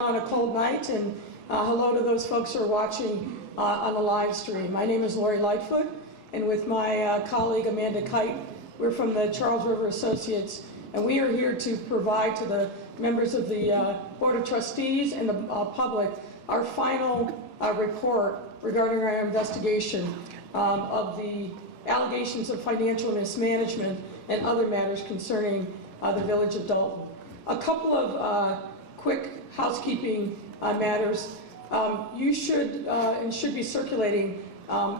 On a cold night, and hello to those folks who are watching on the live stream. My name is Lori Lightfoot, and with my colleague Amanda Kite, we're from the Charles River Associates, and we are here to provide to the members of the Board of Trustees and the public our final report regarding our investigation of the allegations of financial mismanagement and other matters concerning the Village of Dolton. A couple of quick housekeeping matters. You should and should be circulating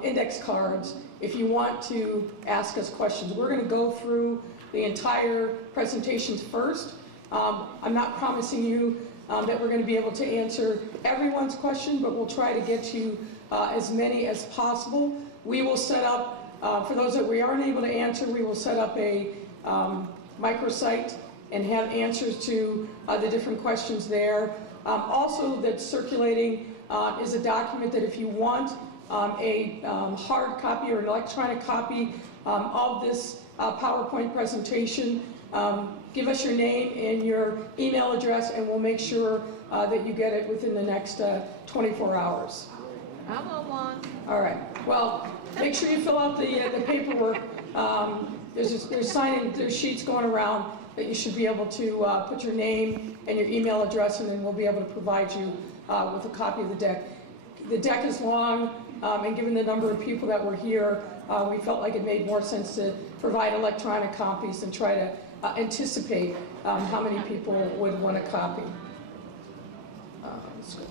index cards if you want to ask us questions. We're going to go through the entire presentations first. I'm not promising you that we're going to be able to answer everyone's question, but we'll try to get you as many as possible. We will set up, for those that we aren't able to answer, we will set up a microsite and have answers to the different questions there. Also, that's circulating is a document that if you want a hard copy or an electronic copy of this PowerPoint presentation, give us your name and your email address, and we'll make sure that you get it within the next 24 hours. I want one. All right. Well, make sure you fill out the paperwork. There's sheets going around that you should be able to put your name and your email address, and then we'll be able to provide you with a copy of the deck. The deck is long, and given the number of people that were here, we felt like it made more sense to provide electronic copies and try to anticipate how many people would want a copy. Let's go.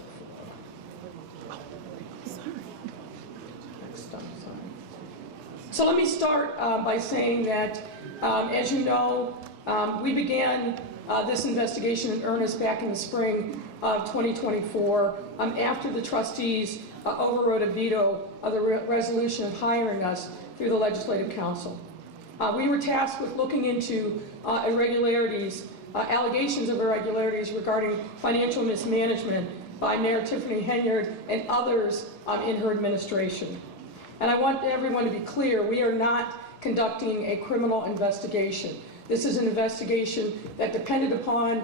So let me start by saying that, as you know, we began this investigation in earnest back in the spring of 2024 after the trustees overrode a veto of the resolution of hiring us through the Legislative Council. We were tasked with looking into irregularities, allegations of irregularities regarding financial mismanagement by Mayor Tiffany Henyard and others in her administration. And I want everyone to be clear, we are not conducting a criminal investigation. This is an investigation that depended upon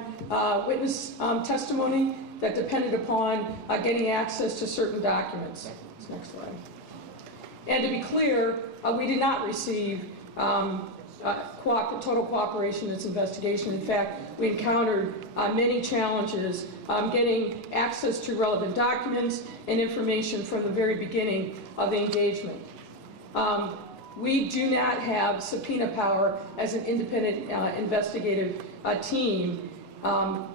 witness testimony, that depended upon getting access to certain documents. Next slide. And to be clear, we did not receive total cooperation in this investigation. In fact, we encountered many challenges getting access to relevant documents and information from the very beginning of the engagement. We do not have subpoena power as an independent investigative team,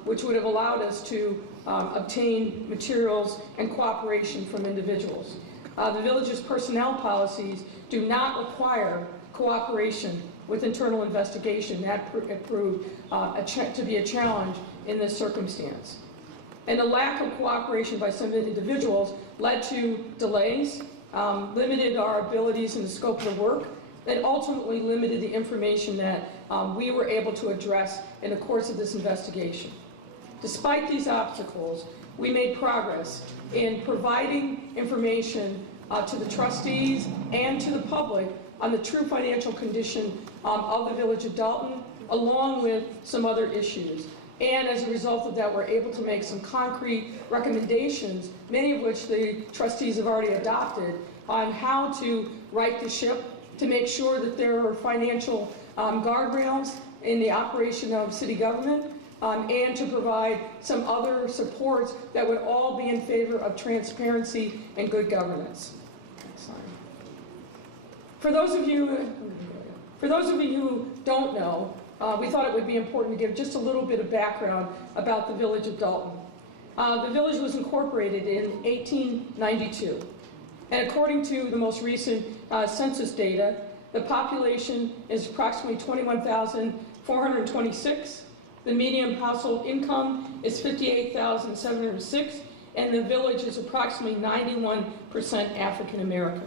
which would have allowed us to obtain materials and cooperation from individuals. The village's personnel policies do not require cooperation with internal investigation. That proved to be a challenge in this circumstance. And the lack of cooperation by some individuals led to delays, limited our abilities and the scope of the work, that ultimately limited the information that we were able to address in the course of this investigation. Despite these obstacles, we made progress in providing information to the trustees and to the public on the true financial condition of the Village of Dolton, along with some other issues. And as a result of that, we're able to make some concrete recommendations, many of which the trustees have already adopted, on how to right the ship, to make sure that there are financial guardrails in the operation of city government, and to provide some other supports that would all be in favor of transparency and good governance. For those of you who don't know, we thought it would be important to give just a little bit of background about the Village of Dolton. The village was incorporated in 1892, and according to the most recent census data, the population is approximately 21,426. The median household income is 58,706, and the village is approximately 91% African American.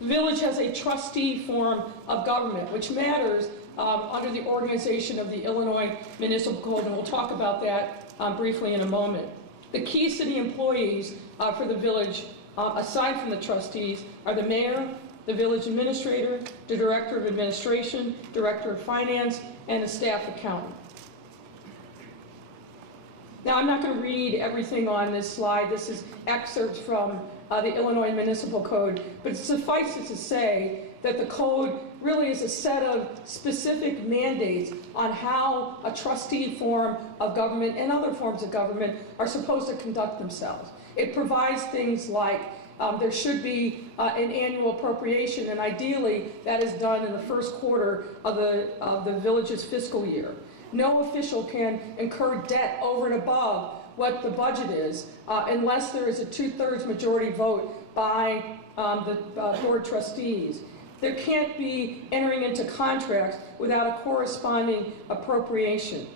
The village has a trustee form of government, which matters under the organization of the Illinois Municipal Code, and we'll talk about that briefly in a moment. The key city employees for the village, aside from the trustees, are the mayor, the village administrator, the director of administration, director of finance, and a staff accountant. Now, I'm not going to read everything on this slide. This is excerpts from the Illinois Municipal Code, but suffice it to say that the code really is a set of specific mandates on how a trustee form of government and other forms of government are supposed to conduct themselves. It provides things like there should be an annual appropriation, and ideally that is done in the first quarter of the village's fiscal year. No official can incur debt over and above what the budget is unless there is a 2/3 majority vote by the board trustees. There can't be entering into contracts without a corresponding appropriation.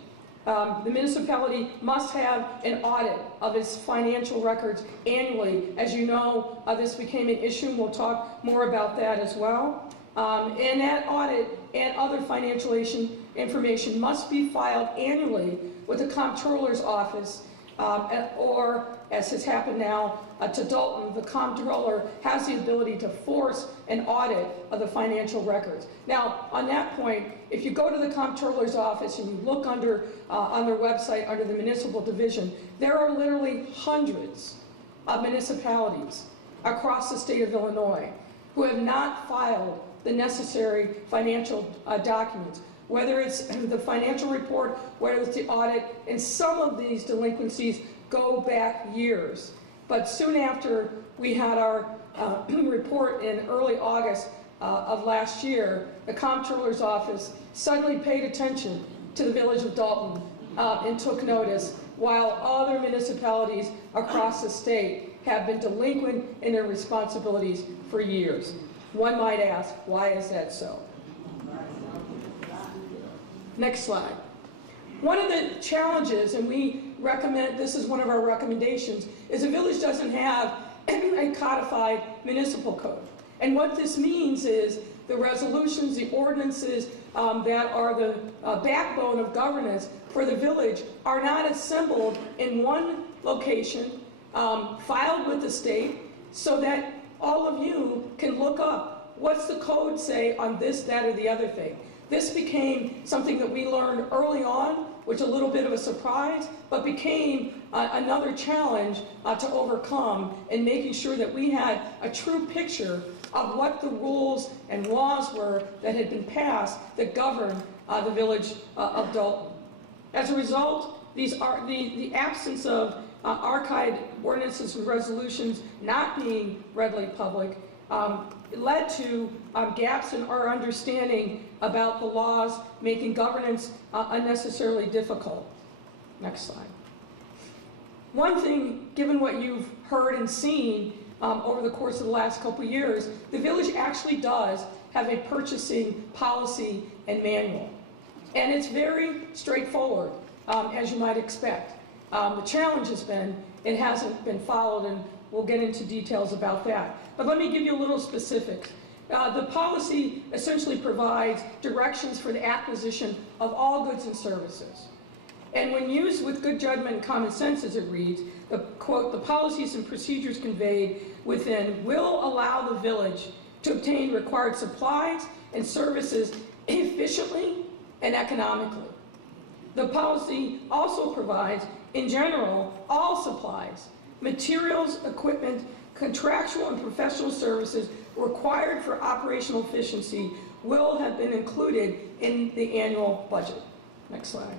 The municipality must have an audit of its financial records annually. As you know, this became an issue, and we'll talk more about that as well. And that audit and other financial information must be filed annually with the comptroller's office, or, as has happened now to Dolton, the comptroller has the ability to force an audit of the financial records. Now, on that point, if you go to the comptroller's office and you look under on their website under the municipal division, there are literally hundreds of municipalities across the state of Illinois who have not filed the necessary financial documents, whether it's the financial report, whether it's the audit, and some of these delinquencies go back years. But soon after we had our report in early August of last year, the comptroller's office suddenly paid attention to the village of Dolton and took notice, while other municipalities across the state have been delinquent in their responsibilities for years. One might ask, why is that so? Next slide. One of the challenges, and we recommend, this is one of our recommendations, is the village doesn't have a codified municipal code. And what this means is the resolutions, the ordinances that are the backbone of governance for the village are not assembled in one location, filed with the state, so that all of you can look up what's the code say on this, that, or the other thing. This became something that we learned early on, which a little bit of a surprise, but became another challenge to overcome in making sure that we had a true picture of what the rules and laws were that had been passed that govern the village of Dolton. As a result, the absence of archived ordinances and resolutions not being readily public led to gaps in our understanding about the laws, making governance unnecessarily difficult. Next slide. One thing, given what you've heard and seen over the course of the last couple of years, the village actually does have a purchasing policy and manual. And it's very straightforward, as you might expect. The challenge has been it hasn't been followed, and we'll get into details about that. But let me give you a little specifics. The policy essentially provides directions for the acquisition of all goods and services. And when used with good judgment and common sense, as it reads, the quote, the policies and procedures conveyed within will allow the village to obtain required supplies and services efficiently and economically. The policy also provides, in general, all supplies, materials, equipment, contractual and professional services required for operational efficiency will have been included in the annual budget. Next slide.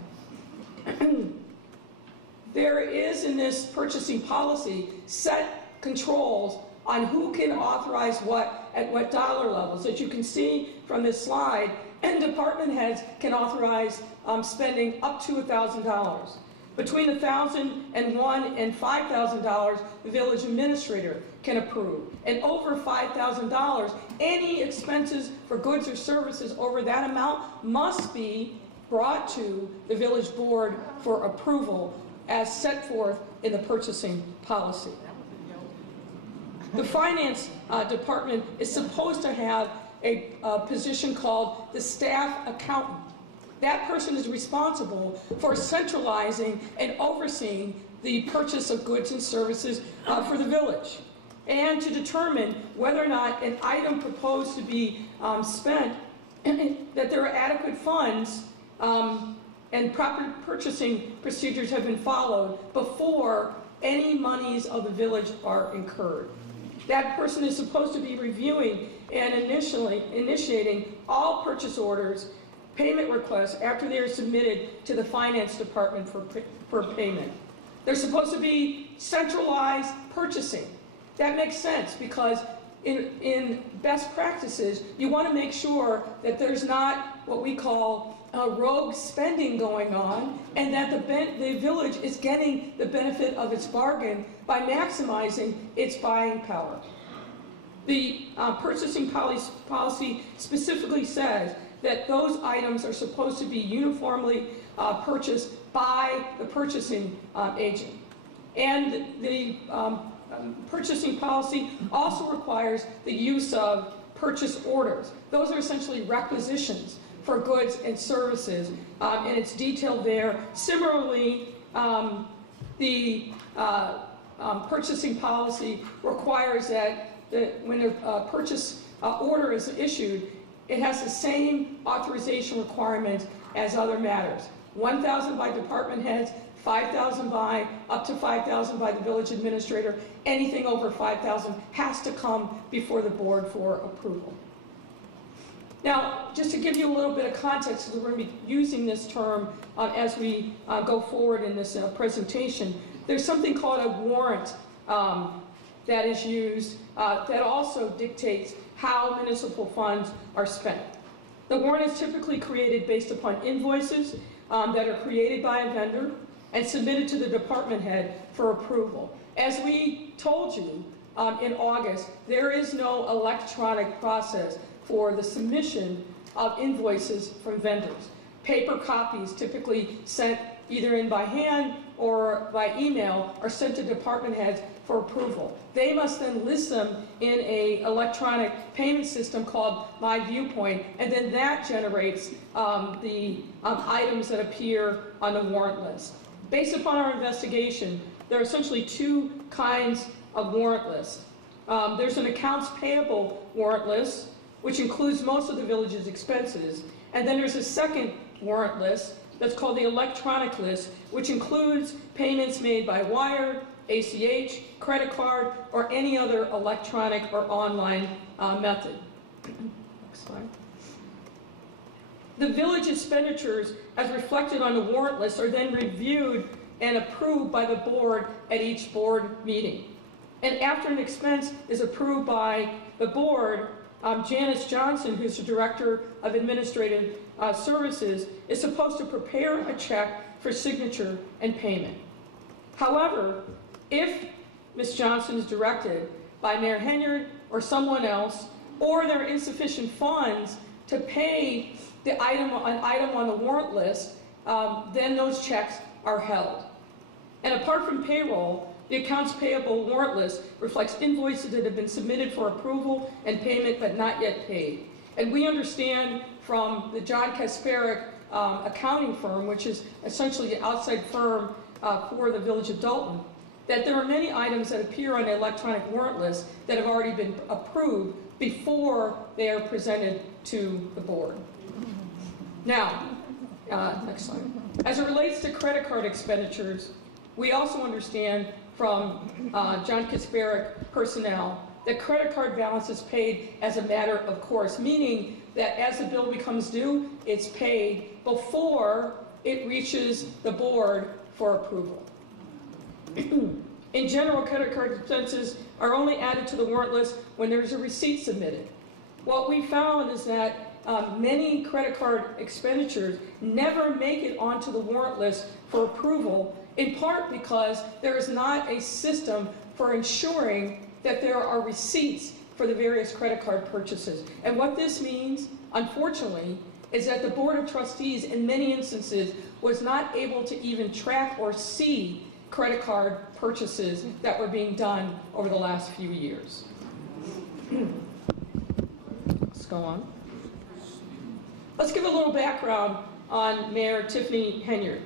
There is in this purchasing policy set controls on who can authorize what at what dollar levels. As you can see from this slide, and department heads can authorize spending up to $1,000. Between $1,001 and $5,000, the village administrator can approve. And over $5,000, any expenses for goods or services over that amount must be brought to the village board for approval as set forth in the purchasing policy. The finance department is supposed to have a position called the staff accountant. That person is responsible for centralizing and overseeing the purchase of goods and services for the village, and to determine whether or not an item proposed to be spent, that there are adequate funds, and and proper purchasing procedures have been followed before any monies of the village are incurred. That person is supposed to be reviewing and initiating all purchase orders, payment requests after they are submitted to the finance department for payment. They're supposed to be centralized purchasing. That makes sense because in best practices, you want to make sure that there's not what we call rogue spending going on, and that the village is getting the benefit of its bargain by maximizing its buying power. The purchasing policy specifically says that those items are supposed to be uniformly purchased by the purchasing agent. And the purchasing policy also requires the use of purchase orders. Those are essentially requisitions for goods and services, and it's detailed there. Similarly, the purchasing policy requires that when a purchase order is issued, it has the same authorization requirement as other matters. 1,000 by department heads, 5,000 by, up to 5,000 by the village administrator. Anything over 5,000 has to come before the board for approval. Now, just to give you a little bit of context, because we're going to be using this term as we go forward in this presentation, there's something called a warrant that is used that also dictates how municipal funds are spent. The warrant is typically created based upon invoices that are created by a vendor and submitted to the department head for approval. As we told you in August, there is no electronic process for the submission of invoices from vendors. Paper copies, typically sent either in by hand or by email, are sent to department heads for approval. They must then list them in an electronic payment system called My Viewpoint, and then that generates the items that appear on the warrant list. Based upon our investigation, there are essentially two kinds of warrant lists. There's an accounts payable warrant list, which includes most of the village's expenses, and then there's a second warrant list that's called the electronic list, which includes payments made by wire, ACH, credit card, or any other electronic or online method. Next slide. The village expenditures, as reflected on the warrant list, are then reviewed and approved by the board at each board meeting. And after an expense is approved by the board, Janice Johnson, who's the Director of Administrative Services, is supposed to prepare a check for signature and payment. However, if Ms. Johnson is directed by Mayor Henyard or someone else, or there are insufficient funds to pay the item on the warrant list, then those checks are held. And apart from payroll, the accounts payable warrant list reflects invoices that have been submitted for approval and payment but not yet paid. And we understand from the John Kasparek accounting firm, which is essentially the outside firm for the village of Dolton, that there are many items that appear on the electronic warrant list that have already been approved before they are presented to the board. Now, next slide. As it relates to credit card expenditures, we also understand from John Kasparek personnel that credit card balance is paid as a matter of course, meaning that as the bill becomes due, it's paid before it reaches the board for approval. In general, credit card expenses are only added to the warrant list when there's a receipt submitted. What we found is that many credit card expenditures never make it onto the warrant list for approval, in part because there is not a system for ensuring that there are receipts for the various credit card purchases. And what this means, unfortunately, is that the Board of Trustees in many instances was not able to even track or see credit card purchases that were being done over the last few years. Let's go on. Let's give a little background on Mayor Tiffany Henyard.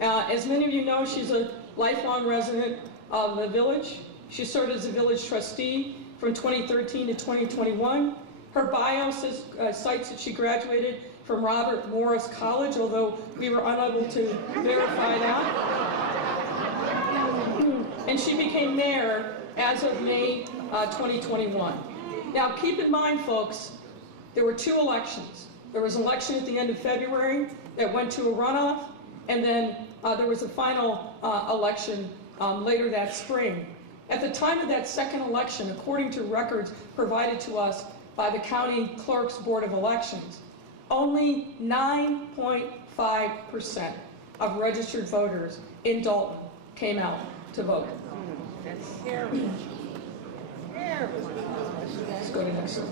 As many of you know, she's a lifelong resident of the village. She served as a village trustee from 2013 to 2021. Her bio cites that she graduated from Robert Morris College, although we were unable to verify that. And she became mayor as of May 2021. Now keep in mind, folks, there were 2 elections. There was an election at the end of February that went to a runoff, and then there was a final election later that spring. At the time of that second election, according to records provided to us by the County Clerk's Board of Elections, only 9.5% of registered voters in Dolton came out to vote. That's terrible. Terrible. Let's go to the next one.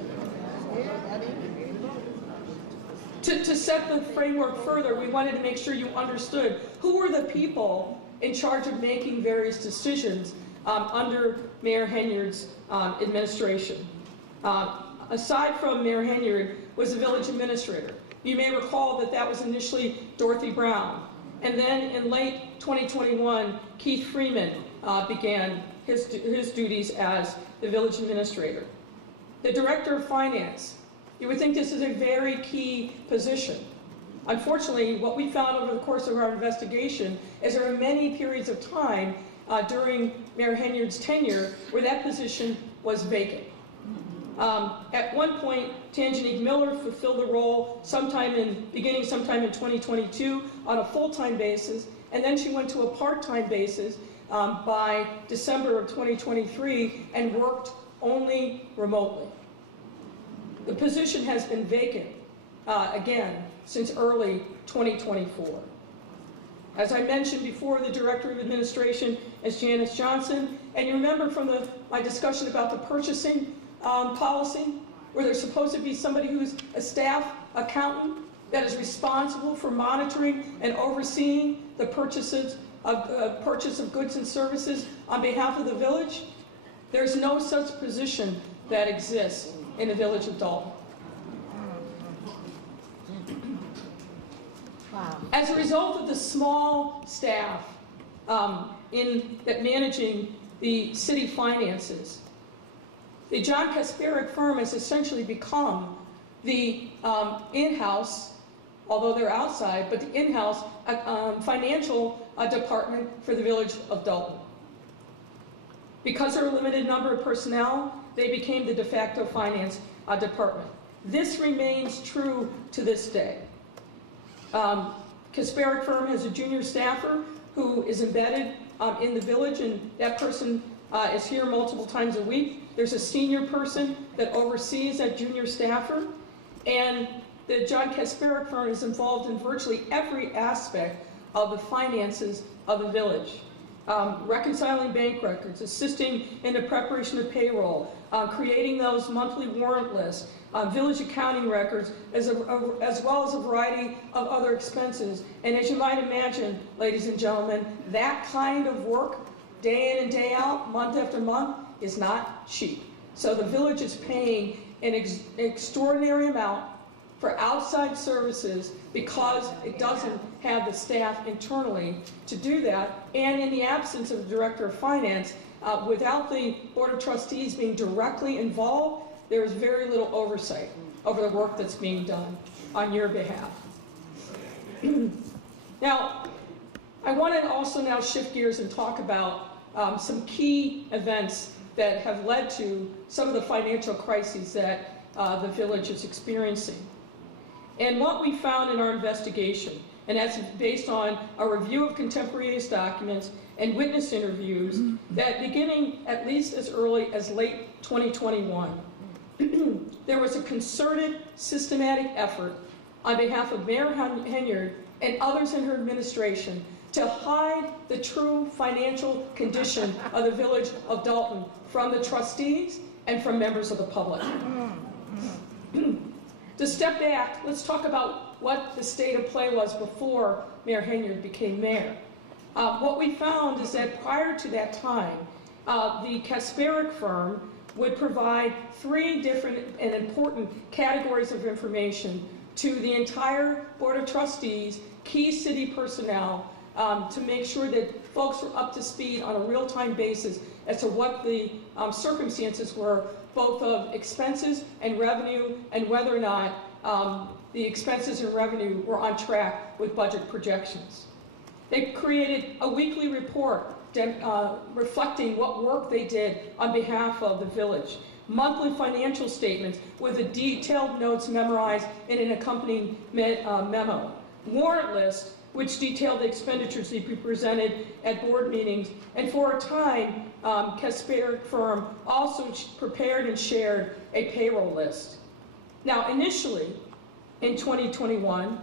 To set the framework further, we wanted to make sure you understood who were the people in charge of making various decisions under Mayor Henyard's administration. Aside from Mayor Henyard was the village administrator. You may recall that that was initially Dorothy Brown. And then in late 2021, Keith Freeman began his duties as the village administrator. The director of finance, you would think this is a very key position. Unfortunately, what we found over the course of our investigation is there are many periods of time during Mayor Henyard's tenure where that position was vacant. At one point, Tanjanique Miller fulfilled the role sometime in 2022 on a full-time basis, and then she went to a part-time basis by December of 2023 and worked only remotely. The position has been vacant, again, since early 2024. As I mentioned before, the Director of Administration is Janice Johnson, and you remember from my discussion about the purchasing policy, where there's supposed to be somebody who's a staff accountant that is responsible for monitoring and overseeing the purchase of goods and services on behalf of the village. There's no such position that exists in the village of Dolton. Wow. As a result of the small staff managing the city finances, the John Kasparek firm has essentially become the in-house, although they're outside, but the in-house financial department for the village of Dolton. Because there are a limited number of personnel, they became the de facto finance department. This remains true to this day. Kasparek firm has a junior staffer who is embedded in the village, and that person is here multiple times a week. There's a senior person that oversees that junior staffer, and the John Kasparek firm is involved in virtually every aspect of the finances of the village. Reconciling bank records, assisting in the preparation of payroll, creating those monthly warrant lists, village accounting records, as well as a variety of other expenses. And as you might imagine, ladies and gentlemen, that kind of work, day in and day out, month after month, is not cheap. So the village is paying an extraordinary amount for outside services because it doesn't have the staff internally to do that. And in the absence of the director of finance, without the Board of Trustees being directly involved, there is very little oversight over the work that's being done on your behalf. Now, I want to also now shift gears and talk about some key events that have led to some of the financial crises that the village is experiencing. And what we found in our investigation, and that's based on a review of contemporaneous documents and witness interviews, that beginning at least as early as late 2021, there was a concerted, systematic effort on behalf of Mayor Henyard and others in her administration to hide the true financial condition of the village of Dolton from the trustees and from members of the public. To step back, let's talk about what the state of play was before Mayor Henyard became mayor. What we found is that prior to that time, the Kasparek firm would provide 3 different and important categories of information to the entire Board of Trustees, key city personnel, to make sure that folks were up to speed on a real-time basis as to what the circumstances were, both of expenses and revenue, and whether or not the expenses and revenue were on track with budget projections. They created a weekly report reflecting what work they did on behalf of the village. Monthly financial statements with the detailed notes memorized in an accompanying memo. Warrant list, which detailed the expenditures to be presented at board meetings. And for a time, Cascading firm also prepared and shared a payroll list. Now, initially, in 2021,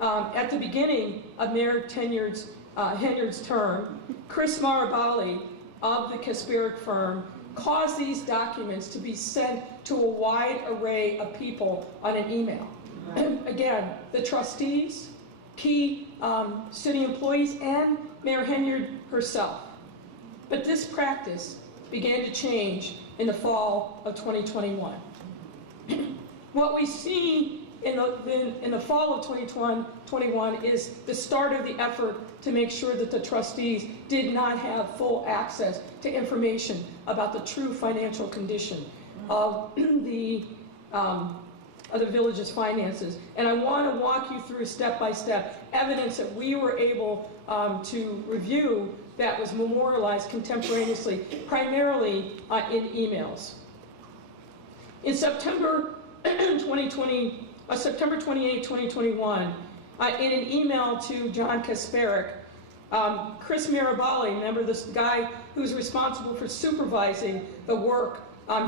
at the beginning of Mayor Henyard's term, Chris Marabali of the Cascading firm caused these documents to be sent to a wide array of people on an email. Again, the trustees, key city employees, and Mayor Henyard herself. But this practice began to change in the fall of 2021. What we see in the fall of 2021 is the start of the effort to make sure that the trustees did not have full access to information about the true financial condition of the village's finances. And I want to walk you through step-by-step evidence that we were able to review that was memorialized contemporaneously, primarily in emails. In September 28, 2021, in an email to John Kasparek, Chris Marabali, remember this guy who's responsible for supervising the work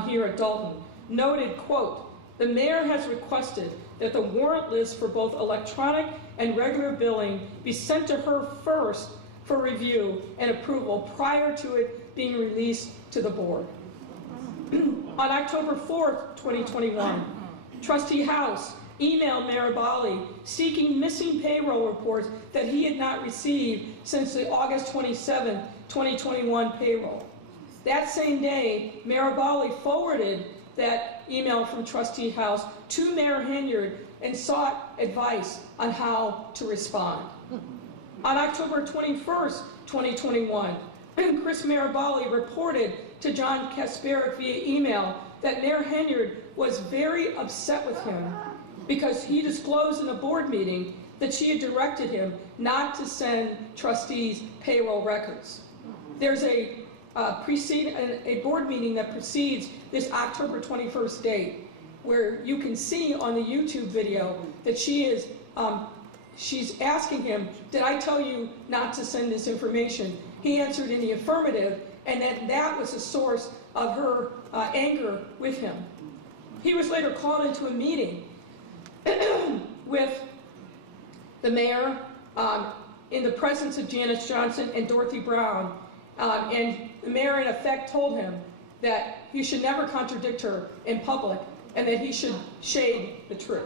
here at Dolton, noted, quote, "The mayor has requested that the warrant list for both electronic and regular billing be sent to her first for review and approval prior to it being released to the board." On October 4th, 2021, Trustee House emailed Marabali seeking missing payroll reports that he had not received since the August 27, 2021 payroll. That same day, Marabali forwarded that email from Trustee House to Mayor Henyard and sought advice on how to respond. On October 21st, 2021, Chris Marabali reported to John Kasparek via email that Mayor Henyard was very upset with him because he disclosed in a board meeting that she had directed him not to send trustees payroll records. There's a board meeting that precedes this October 21st date, where you can see on the YouTube video that she's asking him, "Did I tell you not to send this information?" He answered in the affirmative, and that was the source of her anger with him. He was later called into a meeting with the mayor in the presence of Janice Johnson and Dorothy Brown, and the mayor in effect told him that he should never contradict her in public and that he should shade the truth.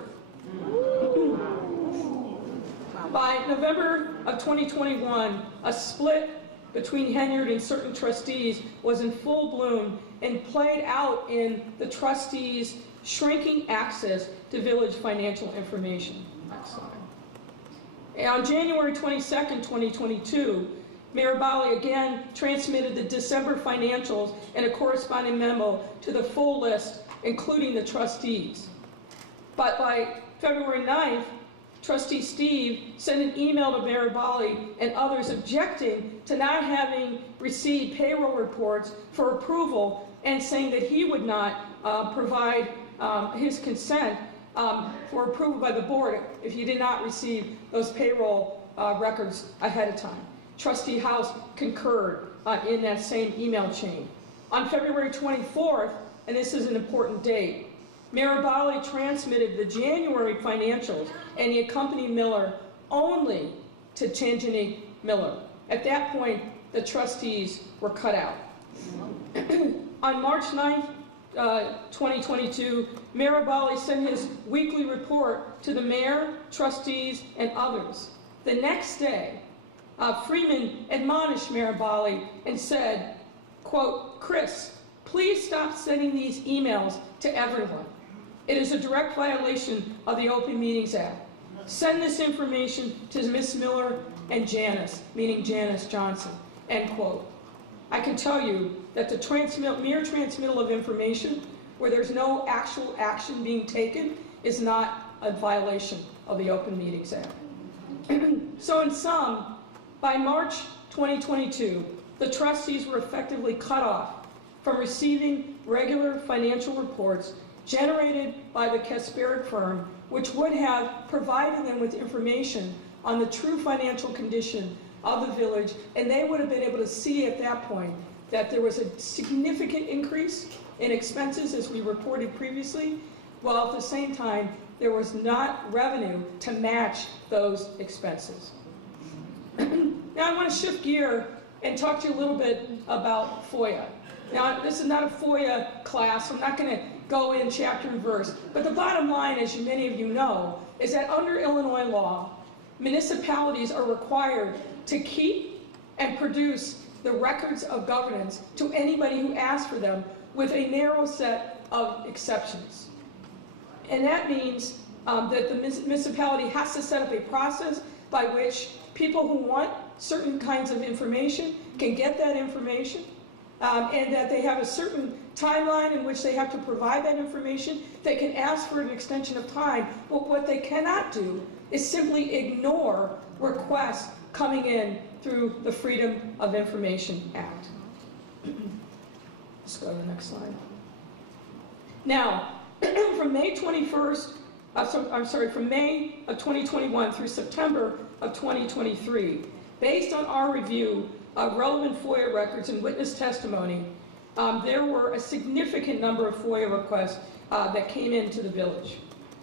By November of 2021, a split between Henyard and certain trustees was in full bloom and played out in the trustees' shrinking access to village financial information. And on January 22nd, 2022, Marabali again transmitted the December financials and a corresponding memo to the full list, including the trustees. But by February 9th, Trustee Steve sent an email to Marabali and others objecting to not having received payroll reports for approval and saying that he would not provide his consent for approval by the board if he did not receive those payroll records ahead of time. Trustee House concurred in that same email chain. On February 24th, and this is an important date, Marabali transmitted the January financials and the accompanying Miller only to Chanjani Miller. At that point, the trustees were cut out. On March 9th, 2022, Marabali sent his weekly report to the mayor, trustees, and others. The next day, Freeman admonished Marabali and said, quote, "Chris, please stop sending these emails to everyone. It is a direct violation of the Open Meetings Act. Send this information to Miss Miller and Janice," meaning Janice Johnson, end quote. I can tell you that the mere transmittal of information where there's no actual action being taken is not a violation of the Open Meetings Act. So in sum, by March 2022, the trustees were effectively cut off from receiving regular financial reports generated by the Cascading firm, which would have provided them with information on the true financial condition of the village, and they would have been able to see at that point that there was a significant increase in expenses, as we reported previously, while at the same time there was not revenue to match those expenses. Now I want to shift gear and talk to you a little bit about FOIA. Now this is not a FOIA class, so I'm not going to go in chapter and verse, but the bottom line, as many of you know, is that under Illinois law, municipalities are required to keep and produce the records of governance to anybody who asks for them, with a narrow set of exceptions. And that means that the municipality has to set up a process by which people who want certain kinds of information can get that information, and that they have a certain timeline in which they have to provide that information. They can ask for an extension of time, but what they cannot do is simply ignore requests coming in through the Freedom of Information Act. Let's go to the next slide. Now, from May 21st, from May of 2021 through September of 2023, based on our review of relevant FOIA records and witness testimony, there were a significant number of FOIA requests that came into the village.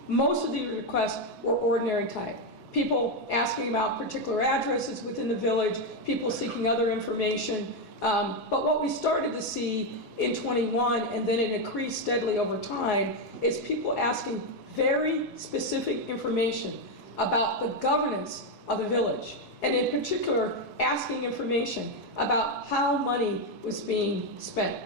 Most of the requests were ordinary type. People asking about particular addresses within the village, people seeking other information. But what we started to see in 21, and then it increased steadily over time, is people asking very specific information about the governance of the village, and in particular, asking information about how money was being spent.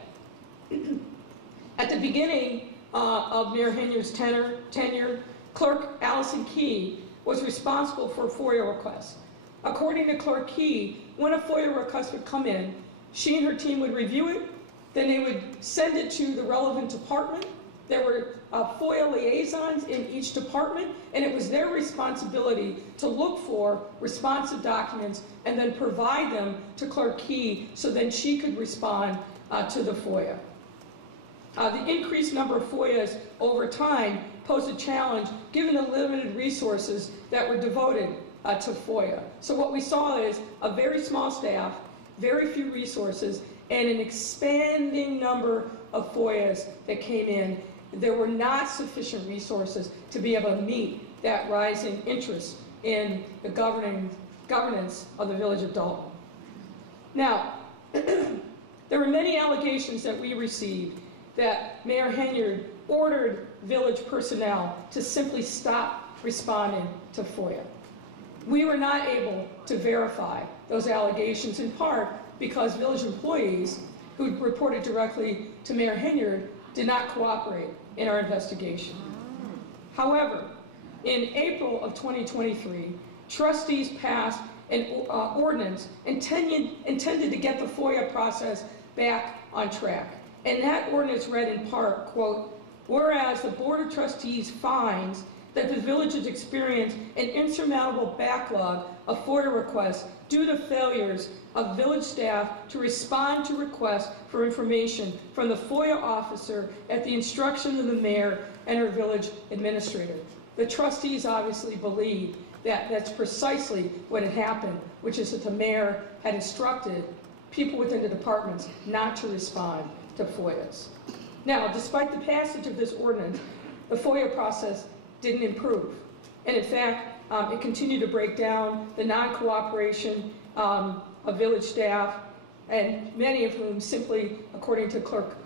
At the beginning of Mayor Henyard's tenure, Clerk Allison Key was responsible for FOIA requests. According to Clerk Key, when a FOIA request would come in, she and her team would review it, then they would send it to the relevant department. There were FOIA liaisons in each department, and it was their responsibility to look for responsive documents and then provide them to Clerk Key so then she could respond to the FOIA. The increased number of FOIAs over time posed a challenge given the limited resources that were devoted to FOIA. So what we saw is a very small staff, very few resources, and an expanding number of FOIAs that came in. There were not sufficient resources to be able to meet that rising interest in the governance of the village of Dolton. Now, there were many allegations that we received that Mayor Henyard ordered village personnel to simply stop responding to FOIA. We were not able to verify those allegations, in part because village employees who reported directly to Mayor Henyard did not cooperate in our investigation. However, in April of 2023, trustees passed an ordinance intended to get the FOIA process back on track. And that ordinance read in part, quote, "Whereas the Board of Trustees finds that the village has experienced an insurmountable backlog of FOIA requests due to failures of village staff to respond to requests for information from the FOIA officer at the instruction of the mayor and her village administrator." The trustees obviously believe that that's precisely what had happened, which is that the mayor had instructed people within the departments not to respond to FOIAs. Now, despite the passage of this ordinance, the FOIA process didn't improve. And in fact, it continued to break down the non-cooperation of village staff, and many of whom simply, according to Clerk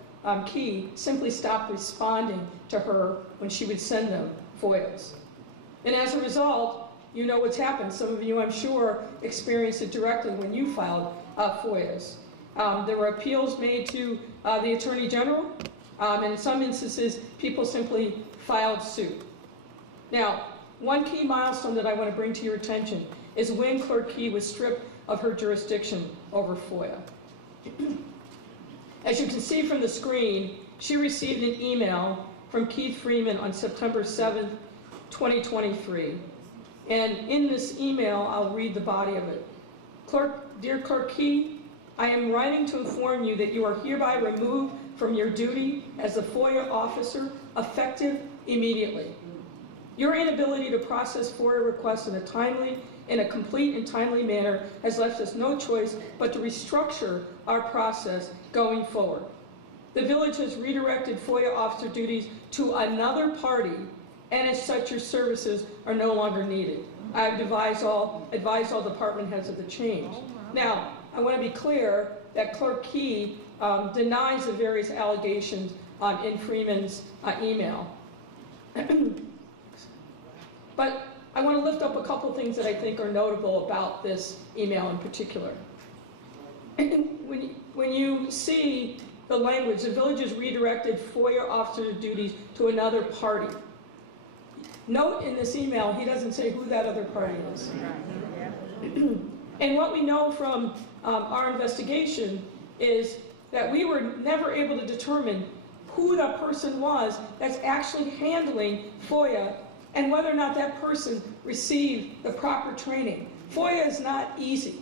Key, simply stopped responding to her when she would send them FOIAs. And as a result, you know what's happened. Some of you, I'm sure, experienced it directly when you filed FOIAs. There were appeals made to the Attorney General, and in some instances, people simply filed suit. Now, one key milestone that I want to bring to your attention is when Clerk Key was stripped of her jurisdiction over FOIA. As you can see from the screen, she received an email from Keith Freeman on September 7th, 2023. And in this email, I'll read the body of it. Dear Clerk Key, I am writing to inform you that you are hereby removed from your duty as a FOIA officer effective immediately. Your inability to process FOIA requests in a complete and timely manner has left us no choice but to restructure our process going forward. The village has redirected FOIA officer duties to another party, and as such, your services are no longer needed. I have advised all department heads of the change. Now, I want to be clear that Clerk Key denies the various allegations in Freeman's email. But I want to lift up a couple things that I think are notable about this email in particular. When you see the language, the village has redirected FOIA officer duties to another party. Note in this email, he doesn't say who that other party is. And what we know from our investigation is that we were never able to determine who the person was that's actually handling FOIA and whether or not that person received the proper training. FOIA is not easy.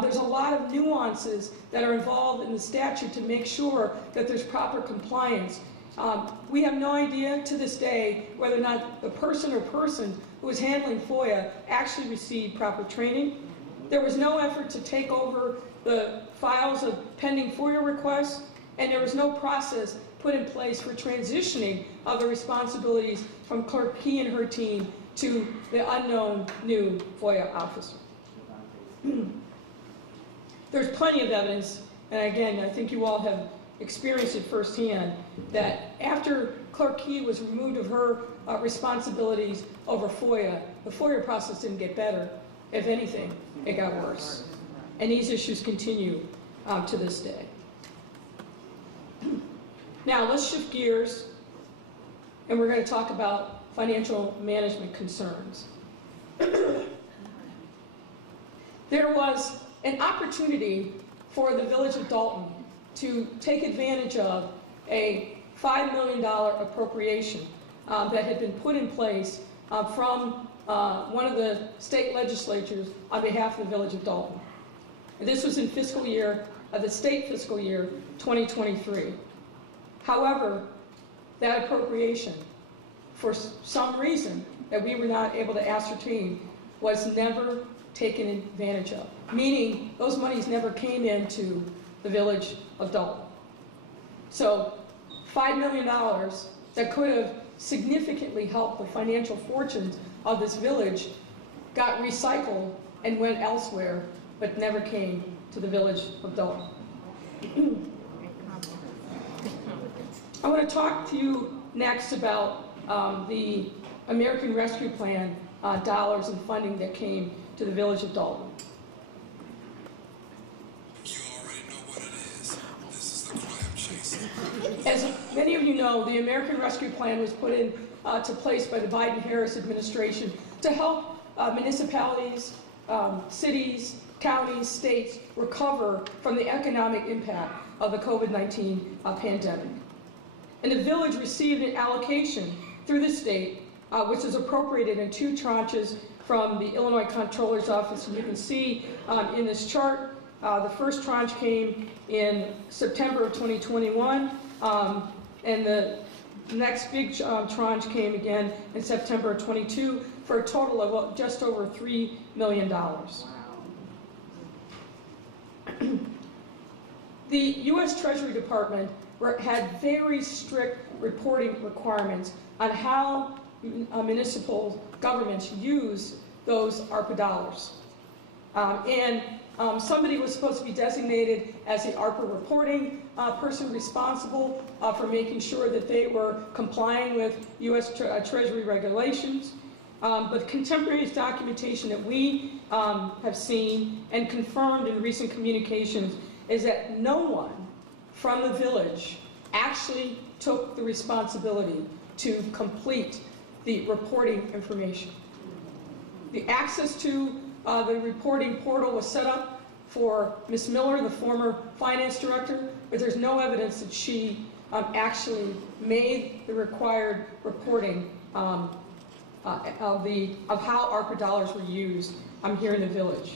There's a lot of nuances that are involved in the statute to make sure that there's proper compliance. We have no idea to this day whether or not the person or persons who was handling FOIA actually received proper training. There was no effort to take over the files of pending FOIA requests, and there was no process put in place for transitioning of the responsibilities from Clerk Key and her team to the unknown new FOIA officer. There's plenty of evidence, and again, I think you all have experienced it firsthand, that after Clerk Key was removed of her responsibilities over FOIA, the FOIA process didn't get better. If anything, it got worse. And these issues continue to this day. Now, let's shift gears, and we're going to talk about financial management concerns. There was an opportunity for the village of Dolton to take advantage of a $5 million appropriation that had been put in place from one of the state legislatures on behalf of the village of Dolton. And this was in the state fiscal year 2023. However, that appropriation, for some reason that we were not able to ascertain, was never taken advantage of, meaning those monies never came into the village of Dolton. So $5 million that could have significantly helped the financial fortunes of this village got recycled and went elsewhere, but never came to the village of Dolton. I want to talk to you next about the American Rescue Plan dollars and funding that came to the village of Dolton. You already know what it is. This is the crime chase. As many of you know, the American Rescue Plan was put into place by the Biden-Harris administration to help municipalities, cities, counties, states recover from the economic impact of the COVID-19 pandemic. And the village received an allocation through the state, which is appropriated in 2 tranches from the Illinois Comptroller's Office. And you can see in this chart, the first tranche came in September of 2021, and the next big tranche came again in September of 22 for a total of just over $3 million. The U.S. Treasury Department had very strict reporting requirements on how municipal governments use those ARPA dollars. Somebody was supposed to be designated as the ARPA reporting person responsible for making sure that they were complying with U.S. Treasury regulations. But contemporaneous documentation that we have seen and confirmed in recent communications is that no one from the village actually took the responsibility to complete the reporting information. The access to the reporting portal was set up for Ms. Miller, the former finance director, but there's no evidence that she actually made the required reporting of how ARPA dollars were used here in the village.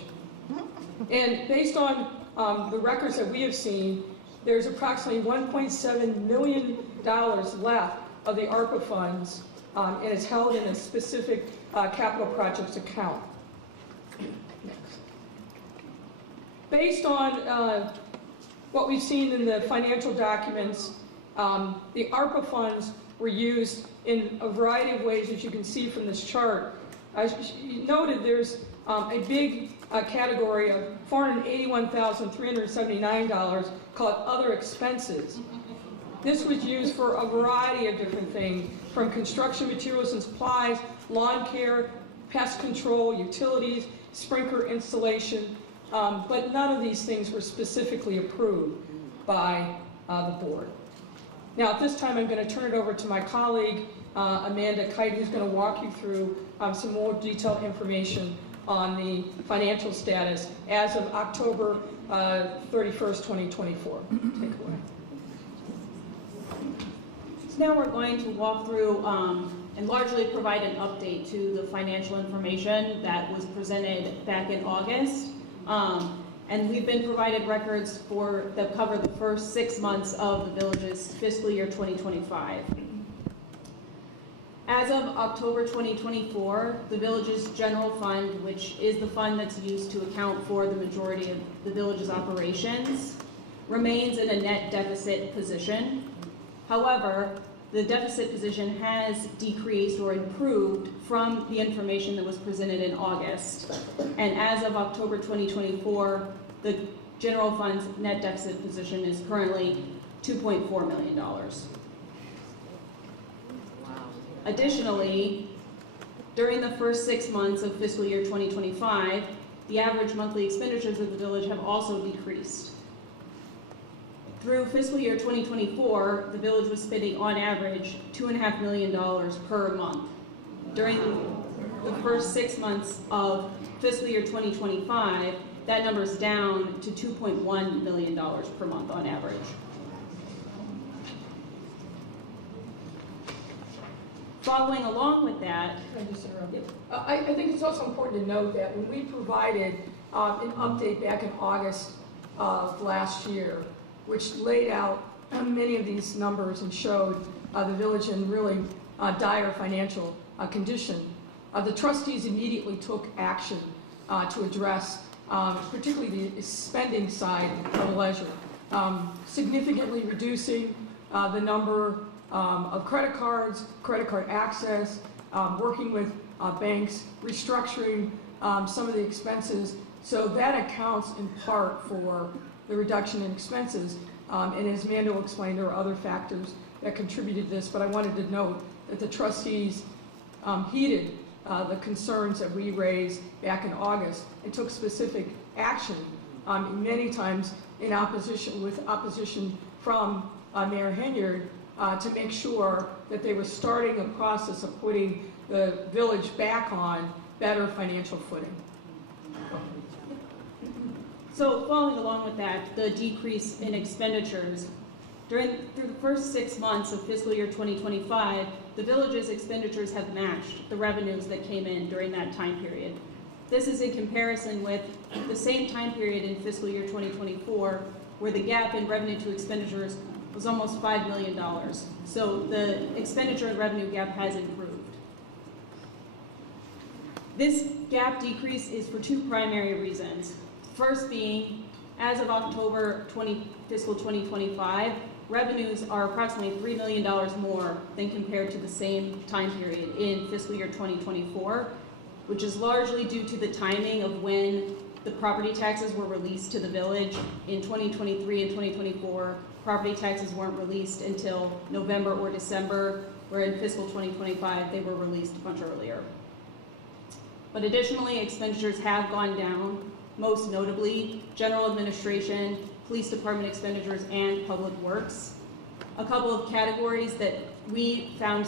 And based on the records that we have seen, there's approximately $1.7 million left of the ARPA funds, and it's held in a specific capital projects account. Based on what we've seen in the financial documents, the ARPA funds were used in a variety of ways, as you can see from this chart. As you noted, there's a big category of $481,379 called other expenses. This was used for a variety of different things, from construction materials and supplies, lawn care, pest control, utilities, sprinkler installation, but none of these things were specifically approved by the board. Now, at this time, I'm going to turn it over to my colleague, Amanda Kite, who's going to walk you through some more detailed information on the financial status as of October 31st, 2024. Take it away. So now we're going to walk through and largely provide an update to the financial information that was presented back in August. And we've been provided records that cover the first 6 months of the village's fiscal year 2025. As of October 2024, the village's general fund, which is the fund that's used to account for the majority of the village's operations, remains in a net deficit position. However, the deficit position has decreased or improved from the information that was presented in August. And as of October 2024, the general fund's net deficit position is currently $2.4 million. Additionally, during the first 6 months of fiscal year 2025, the average monthly expenditures of the village have also decreased. Through fiscal year 2024, the village was spending on average $2.5 million per month. During the first 6 months of fiscal year 2025, that number is down to $2.1 million per month on average. Following along with that, Can I just interrupt you? I think it's also important to note that when we provided an update back in August of last year, which laid out many of these numbers and showed the village in really dire financial condition, the trustees immediately took action to address particularly the spending side of the ledger, significantly reducing the number of credit card access, working with banks, restructuring some of the expenses. So that accounts in part for the reduction in expenses. And as Amanda will explain, there are other factors that contributed to this, but I wanted to note that the trustees heeded the concerns that we raised back in August and took specific action, many times in opposition from Mayor Henyard, to make sure that they were starting a process of putting the village back on better financial footing. so following along with that, the decrease in expenditures. Through the first 6 months of fiscal year 2025, the village's expenditures have matched the revenues that came in during that time period. This is in comparison with the same time period in fiscal year 2024, where the gap in revenue to expenditures was almost $5 million. So the expenditure and revenue gap has improved. This gap decrease is for two primary reasons. First being, as of October fiscal 2025, revenues are approximately $3 million more than compared to the same time period in fiscal year 2024, which is largely due to the timing of when the property taxes were released to the village. In 2023 and 2024, property taxes weren't released until November or December, where in fiscal 2025 they were released much earlier. But additionally, expenditures have gone down, most notably general administration, police department expenditures, and public works. A couple of categories that we found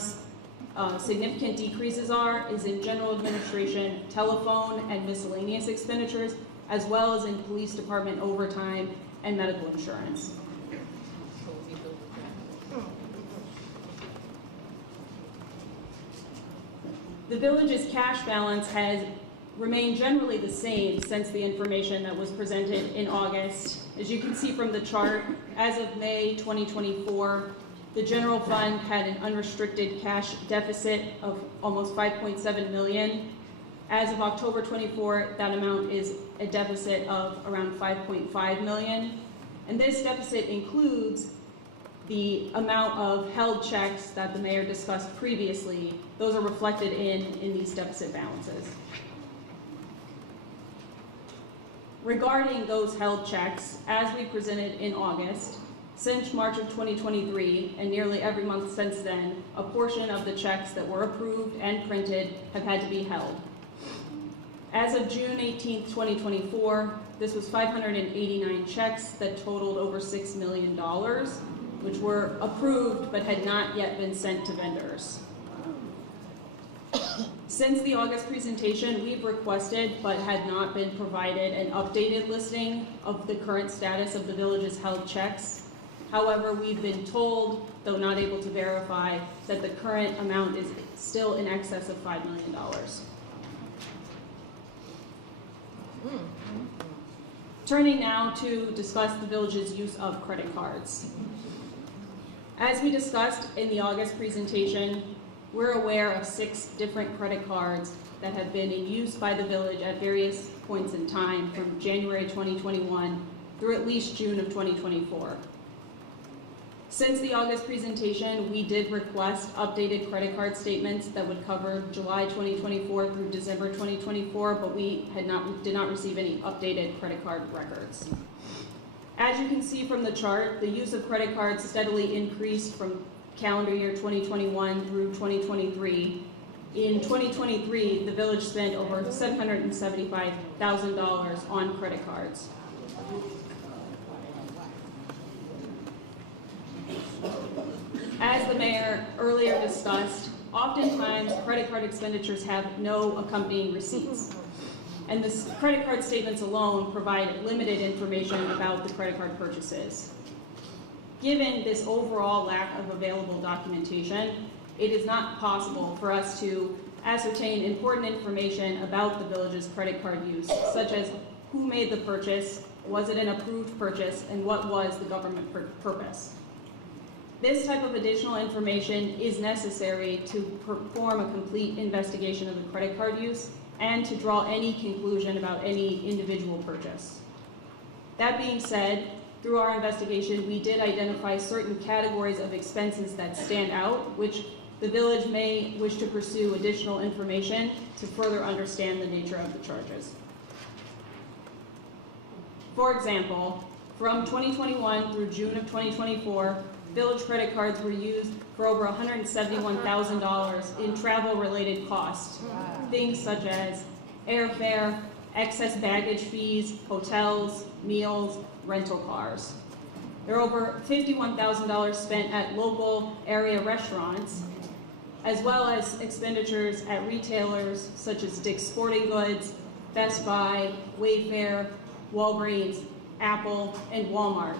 significant decreases is in general administration, telephone, and miscellaneous expenditures, as well as in police department overtime and medical insurance. The village's cash balance has remained generally the same since the information that was presented in August. As you can see from the chart, as of May 2024, the general fund had an unrestricted cash deficit of almost 5.7 million. As of October 24, that amount is a deficit of around 5.5 million. And this deficit includes the amount of held checks that the mayor discussed previously. Those are reflected in these deficit balances. Regarding those held checks, as we presented in August, since March of 2023, and nearly every month since then, a portion of the checks that were approved and printed have had to be held. As of June 18, 2024, this was 589 checks that totaled over $6 million, which were approved but had not yet been sent to vendors. Since the August presentation, we've requested but had not been provided an updated listing of the current status of the village's held checks. However, we've been told, though not able to verify, that the current amount is still in excess of $5 million. Turning now to discuss the village's use of credit cards. As we discussed in the August presentation, we're aware of 6 different credit cards that have been in use by the village at various points in time from January 2021 through at least June of 2024. Since the August presentation, we did request updated credit card statements that would cover July 2024 through December 2024, but we did not receive any updated credit card records. As you can see from the chart, the use of credit cards steadily increased from calendar year 2021 through 2023. In 2023, the village spent over $775,000 on credit cards. As the mayor earlier discussed, oftentimes credit card expenditures have no accompanying receipts. And the credit card statements alone provide limited information about the credit card purchases. Given this overall lack of available documentation, it is not possible for us to ascertain important information about the village's credit card use, such as who made the purchase, was it an approved purchase, and what was the government purpose. This type of additional information is necessary to perform a complete investigation of the credit card use and to draw any conclusion about any individual purchase. That being said, through our investigation, we did identify certain categories of expenses that stand out, which the village may wish to pursue additional information to further understand the nature of the charges. For example, from 2021 through June of 2024, village credit cards were used for over $171,000 in travel-related costs. Things such as airfare, excess baggage fees, hotels, meals, rental cars. There are over $51,000 spent at local area restaurants, as well as expenditures at retailers such as Dick's Sporting Goods, Best Buy, Wayfair, Walgreens, Apple, and Walmart.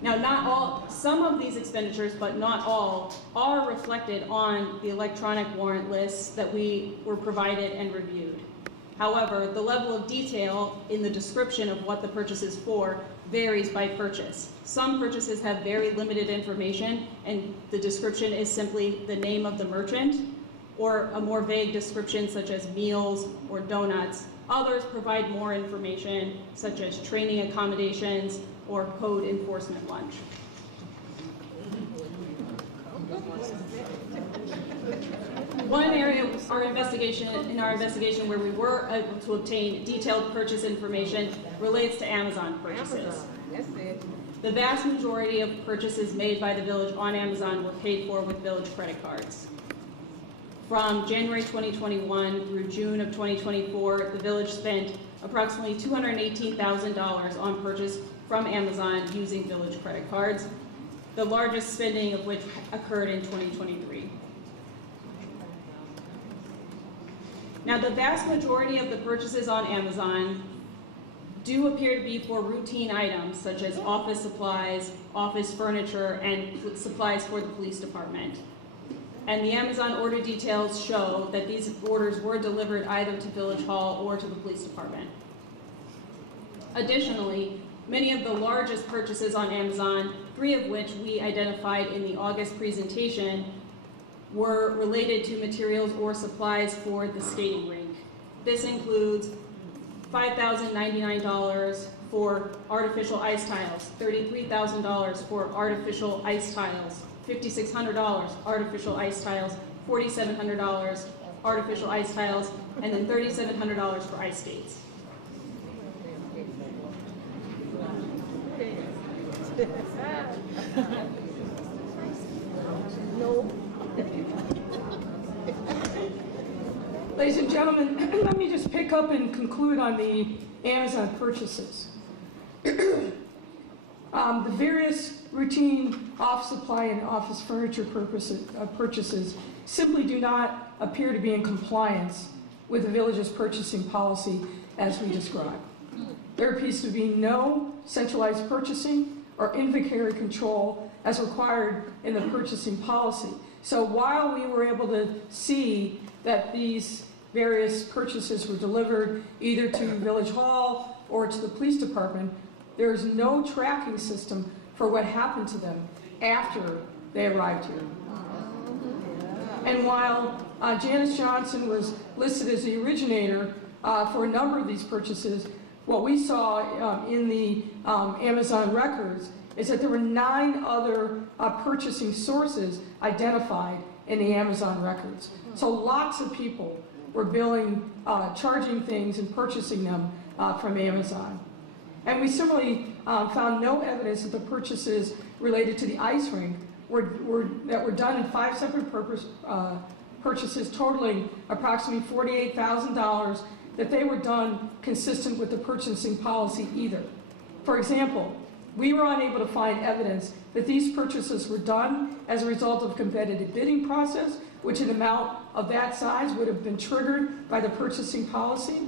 Now, some of these expenditures, but not all, are reflected on the electronic warrant lists that we were provided and reviewed. However, the level of detail in the description of what the purchase is for varies by purchase. Some purchases have very limited information, and the description is simply the name of the merchant, or a more vague description such as meals or donuts. Others provide more information, such as training accommodations or code enforcement lunch. One area in our investigation where we were able to obtain detailed purchase information relates to Amazon purchases. The vast majority of purchases made by the village on Amazon were paid for with village credit cards. From January 2021 through June of 2024, the village spent approximately $218,000 on purchase from Amazon using village credit cards, the largest spending of which occurred in 2023. Now, the vast majority of the purchases on Amazon do appear to be for routine items such as office supplies, office furniture, and supplies for the police department. And the Amazon order details show that these orders were delivered either to Village Hall or to the police department. Additionally, many of the largest purchases on Amazon, 3 of which we identified in the August presentation, were related to materials or supplies for the skating rink. This includes $5,099 for artificial ice tiles, $33,000 for artificial ice tiles, $5,600 artificial ice tiles, $4,700 artificial ice tiles, and then $3,700 for ice skates. No. Ladies and gentlemen, let me just pick up and conclude on the Amazon purchases. The various routine office supply and office furniture purchases simply do not appear to be in compliance with the village's purchasing policy as we described. There appears to be no centralized purchasing or inventory control as required in the purchasing policy. So while we were able to see that these various purchases were delivered either to Village Hall or to the police department, there is no tracking system for what happened to them after they arrived here. And while Janice Johnson was listed as the originator for a number of these purchases, what we saw in the Amazon records is that there were 9 other purchasing sources identified in the Amazon records. So lots of people were billing, charging things and purchasing them from Amazon. And we similarly found no evidence that the purchases related to the ice rink that were done in 5 separate purchases totaling approximately $48,000, that they were done consistent with the purchasing policy either. For example, we were unable to find evidence that these purchases were done as a result of a competitive bidding process, which an amount of that size would have been triggered by the purchasing policy,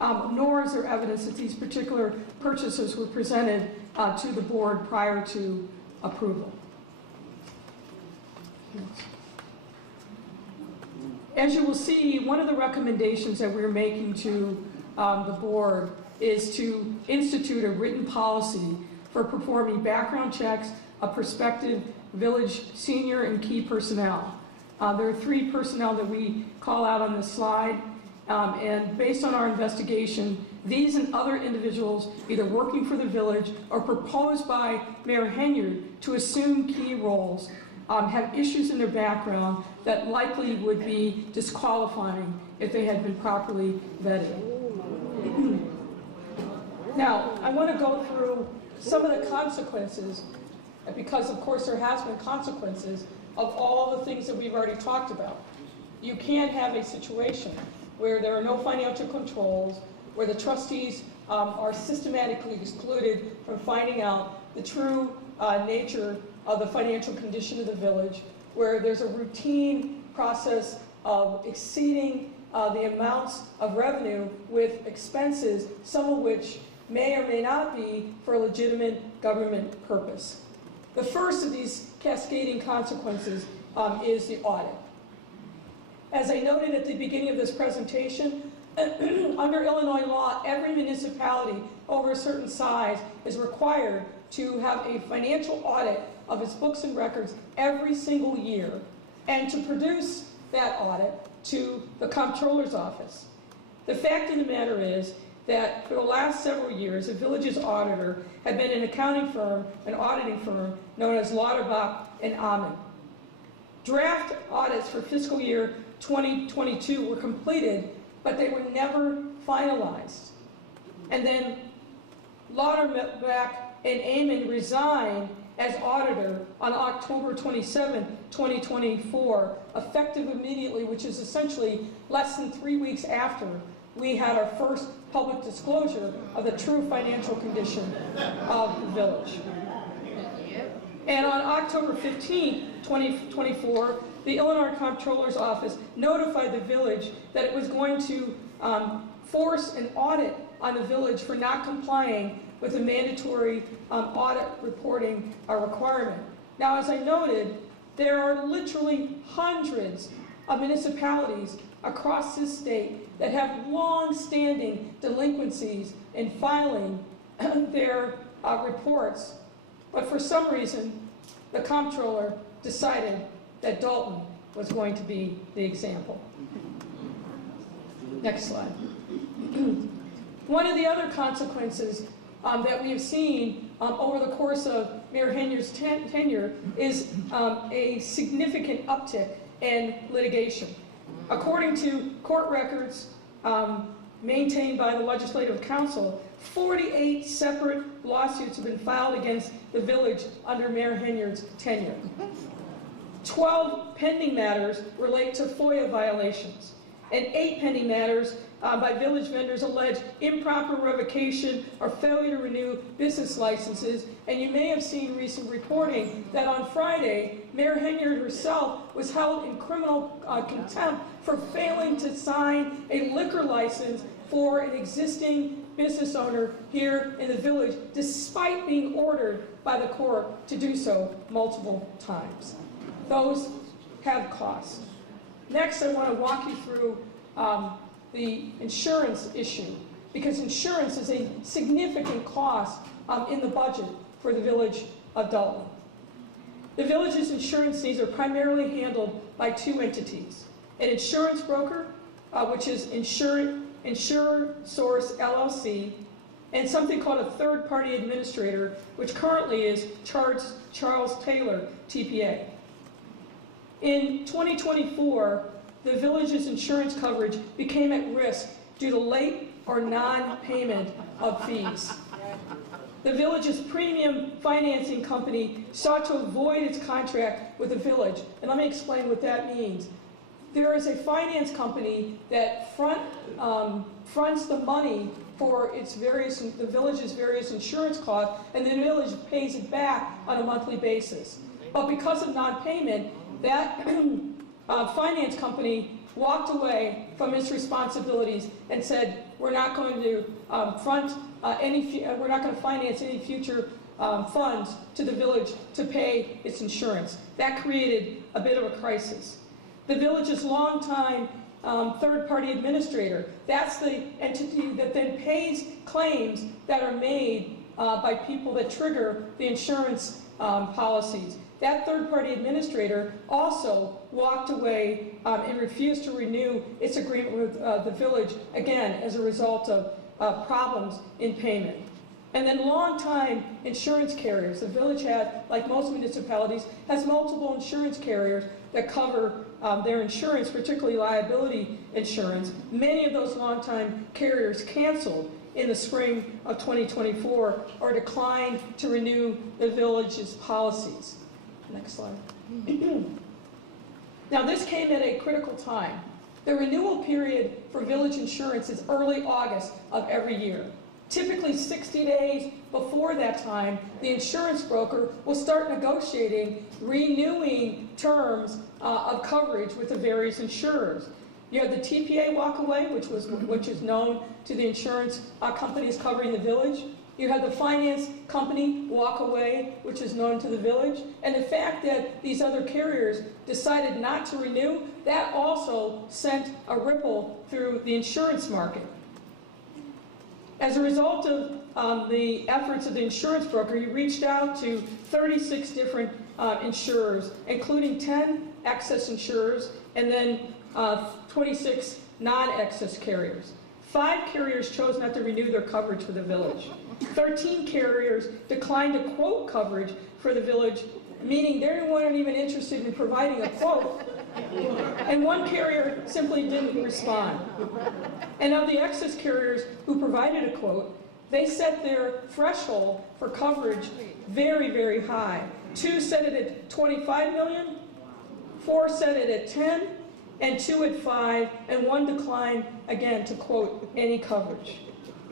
nor is there evidence that these particular purchases were presented to the board prior to approval. As you will see, one of the recommendations that we're making to the board is to institute a written policy for performing background checks of prospective village senior and key personnel. There are 3 personnel that we call out on this slide, and based on our investigation, these and other individuals either working for the village or proposed by Mayor Henyard to assume key roles have issues in their background that likely would be disqualifying if they had been properly vetted. Now, I want to go through some of the consequences, because of course there has been consequences of all the things that we've already talked about. You can't have a situation where there are no financial controls, where the trustees are systematically excluded from finding out the true nature of the financial condition of the village, where there's a routine process of exceeding the amounts of revenue with expenses, some of which may or may not be for a legitimate government purpose. The first of these cascading consequences is the audit. As I noted at the beginning of this presentation, under Illinois law, every municipality over a certain size is required to have a financial audit of its books and records every single year, and to produce that audit to the comptroller's office. The fact of the matter is that for the last several years, the village's auditor had been an accounting firm, an auditing firm known as Lauterbach and Amann. Draft audits for fiscal year 2022 were completed, but they were never finalized. And then Lauterbach and Amann resigned as auditor on October 27, 2024, effective immediately, which is essentially less than 3 weeks after we had our first public disclosure of the true financial condition of the village. And on October 15, 2024, the Illinois Comptroller's Office notified the village that it was going to force an audit on the village for not complying with the mandatory audit reporting requirement. Now, as I noted, There are literally hundreds of municipalities across this state that have long-standing delinquencies in filing their reports, but for some reason, the comptroller decided that Dolton was going to be the example. Next slide. One of the other consequences that we have seen over the course of Mayor Henyard's tenure is a significant uptick in litigation. According to court records maintained by the Legislative Council, 48 separate lawsuits have been filed against the village under Mayor Henyard's tenure. 12 pending matters relate to FOIA violations, and 8 pending matters by village vendors allege improper revocation or failure to renew business licenses. And you may have seen recent reporting that on Friday, Mayor Henyard herself was held in criminal contempt for failing to sign a liquor license for an existing business owner here in the village, despite being ordered by the court to do so multiple times. Those have costs. Next, I want to walk you through the insurance issue, because insurance is a significant cost in the budget for the village of Dolton. The village's insurance needs are primarily handled by 2 entities: an insurance broker, which is Insurer Source LLC, and something called a third-party administrator, which currently is Charles Taylor, TPA. In 2024, the village's insurance coverage became at risk due to late or non-payment of fees. The village's premium financing company sought to avoid its contract with the village, and let me explain what that means. There is a finance company that fronts the money for the village's various insurance costs, and the village pays it back on a monthly basis. But because of non-payment, that finance company walked away from its responsibilities and said, we're not going to we're not going to finance any future funds to the village to pay its insurance. That created a bit of a crisis. The village's longtime third-party administrator, that's the entity that then pays claims that are made by people that trigger the insurance policies. That third-party administrator also walked away and refused to renew its agreement with the village, again, as a result of problems in payment. And then long-time insurance carriers. The village has, like most municipalities, has multiple insurance carriers that cover their insurance, particularly liability insurance. Many of those long-time carriers canceled in the spring of 2024 or declined to renew the village's policies. Next slide. Now, this came at a critical time. The renewal period for village insurance is early August of every year. Typically 60 days before that time, the insurance broker will start negotiating, renewing terms of coverage with the various insurers. You have the TPA walk away, which is known to the insurance companies covering the village. You have the finance company walk away, which is known to the village. And the fact that these other carriers decided not to renew, that also sent a ripple through the insurance market. As a result of the efforts of the insurance broker, he reached out to 36 different insurers, including 10 excess insurers and then 26 non-excess carriers. 5 carriers chose not to renew their coverage for the village. 13 carriers declined to quote coverage for the village, meaning they weren't even interested in providing a quote. And 1 carrier simply didn't respond. And of the excess carriers who provided a quote, they set their threshold for coverage very, very high. 2 set it at $25 million, 4 set it at 10, and 2 at 5, and 1 declined, again, to quote any coverage.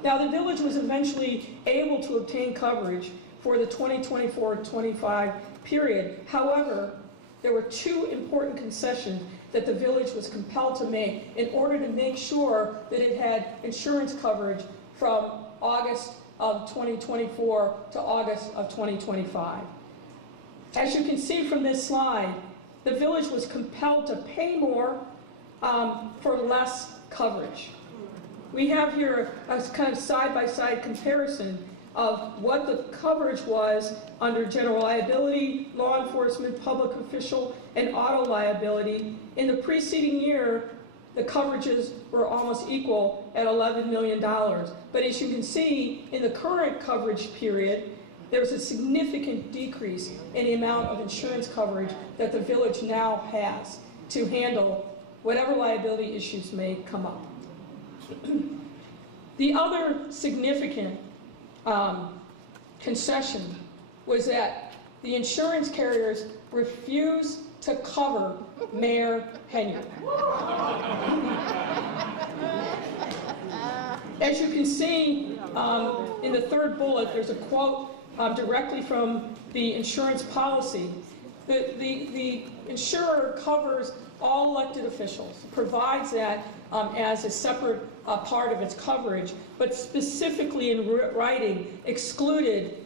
Now, the village was eventually able to obtain coverage for the 2024-25 period. However, there were 2 important concessions that the village was compelled to make in order to make sure that it had insurance coverage from August of 2024 to August of 2025. As you can see from this slide, the village was compelled to pay more for less coverage. We have here a kind of side-by-side comparison of what the coverage was under general liability, law enforcement, public official, and auto liability. In the preceding year, the coverages were almost equal at $11 million. But as you can see, in the current coverage period, there's a significant decrease in the amount of insurance coverage that the village now has to handle whatever liability issues may come up. The other significant concession was that the insurance carriers refused to cover Mayor Henyard. As you can see in the third bullet, there's a quote directly from the insurance policy. The insurer covers all elected officials, provides that as a separate part of its coverage, but specifically in writing excluded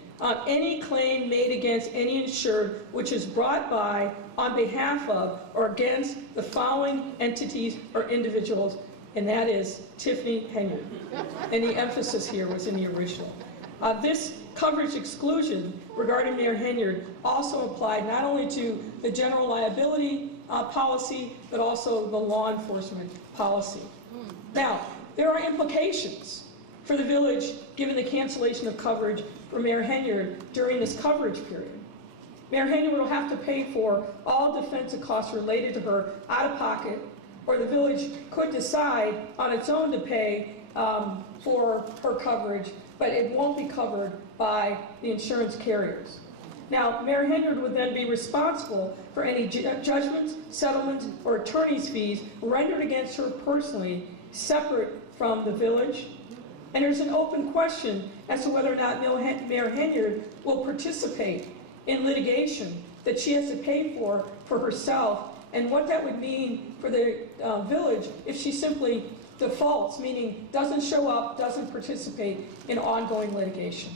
any claim made against any insured which is brought by, on behalf of, or against the following entities or individuals, and that is Tiffany Henyard. And the emphasis here was in the original. This coverage exclusion regarding Mayor Henyard also applied not only to the general liability policy, but also the law enforcement policy. Now, there are implications for the village given the cancellation of coverage for Mayor Henyard during this coverage period. Mayor Henyard will have to pay for all defensive costs related to her out of pocket, or the village could decide on its own to pay for her coverage, but it won't be covered by the insurance carriers. Now, Mayor Henyard would then be responsible for any judgments, settlements, or attorney's fees rendered against her personally, separate from the village. And there's an open question as to whether or not Mayor Henyard will participate in litigation that she has to pay for herself, and what that would mean for the village if she simply defaults, meaning doesn't show up, doesn't participate in ongoing litigation.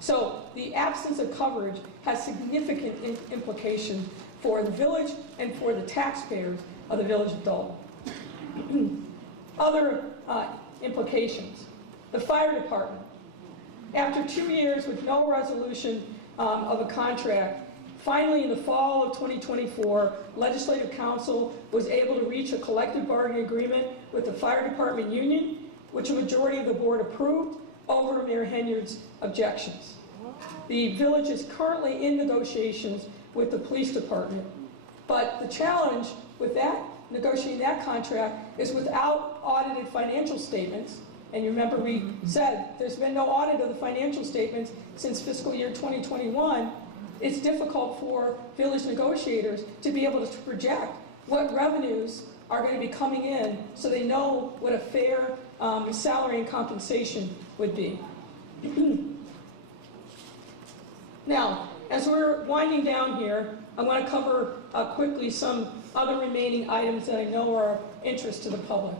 So the absence of coverage has significant implications for the village and for the taxpayers of the village of Dolton. Other implications. The fire department. After 2 years with no resolution of a contract, finally in the fall of 2024, Legislative Council was able to reach a collective bargaining agreement with the fire department union, which a majority of the board approved over Mayor Henyard's objections. The village is currently in negotiations with the police department, but the challenge with that, negotiating that contract, is without audited financial statements. And you remember we said there's been no audit of the financial statements since fiscal year 2021. It's difficult for village negotiators to be able to project what revenues are going to be coming in so they know what a fair salary and compensation would be. Now, as we're winding down here, I want to cover quickly some other remaining items that I know are of interest to the public.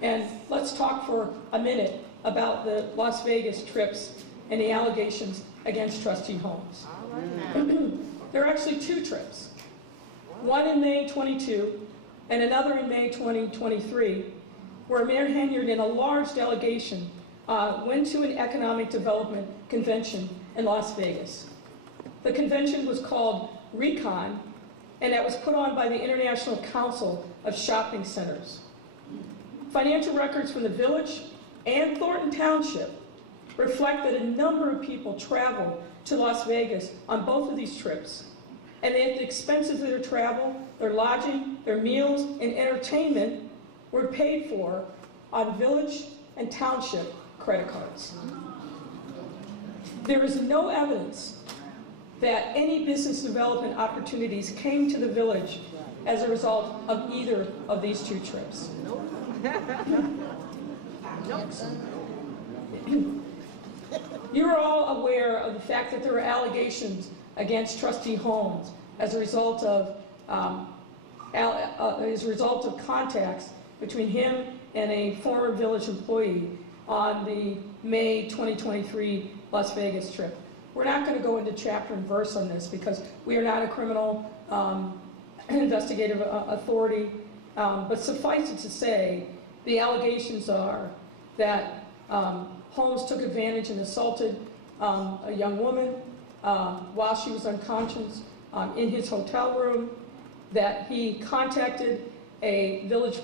And let's talk for a minute about the Las Vegas trips and the allegations against Trustee Holmes. There are actually 2 trips, one in May 22 and another in May 2023, where Mayor Henyard and a large delegation went to an economic development convention in Las Vegas. The convention was called Recon, and that was put on by the International Council of Shopping Centers. Financial records from the village and Thornton Township reflect that a number of people traveled to Las Vegas on both of these trips, and that the expenses of their travel, their lodging, their meals, and entertainment were paid for on village and township credit cards. There is no evidence that any business development opportunities came to the village as a result of either of these 2 trips. You're all aware of the fact that there are allegations against Trustee Holmes as a result of contacts between him and a former village employee on the May 2023 Las Vegas trip. We're not going to go into chapter and verse on this because we are not a criminal investigative authority, but suffice it to say, the allegations are that Holmes took advantage and assaulted a young woman while she was unconscious in his hotel room, that he contacted a village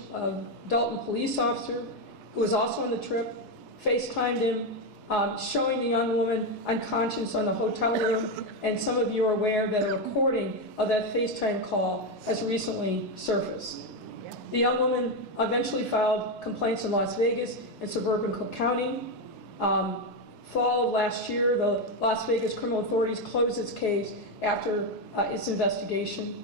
Dolton police officer who was also on the trip, FaceTimed him, showing the young woman unconscious on the hotel room, and some of you are aware that a recording of that FaceTime call has recently surfaced. The young woman eventually filed complaints in Las Vegas and suburban Cook County. Fall of last year, the Las Vegas criminal authorities closed its case after its investigation.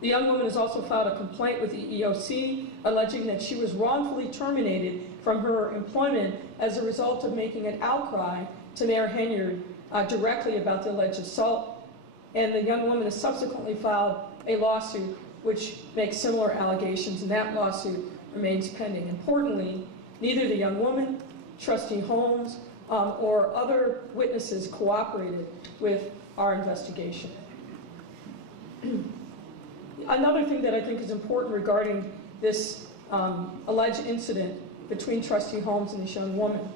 The young woman has also filed a complaint with the EOC alleging that she was wrongfully terminated from her employment as a result of making an outcry to Mayor Henyard directly about the alleged assault. And the young woman has subsequently filed a lawsuit which makes similar allegations, and that lawsuit remains pending. Importantly, neither the young woman, Trustee Holmes, or other witnesses cooperated with our investigation. Another thing that I think is important regarding this alleged incident between Trustee Holmes and this young woman.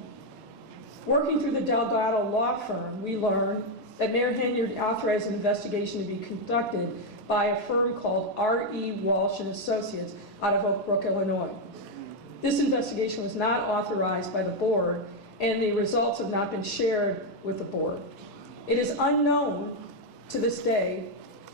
Working through the Delgado law firm, we learned that Mayor Henyard authorized an investigation to be conducted by a firm called R.E. Walsh and Associates out of Oak Brook, Illinois. This investigation was not authorized by the board, and the results have not been shared with the board. It is unknown to this day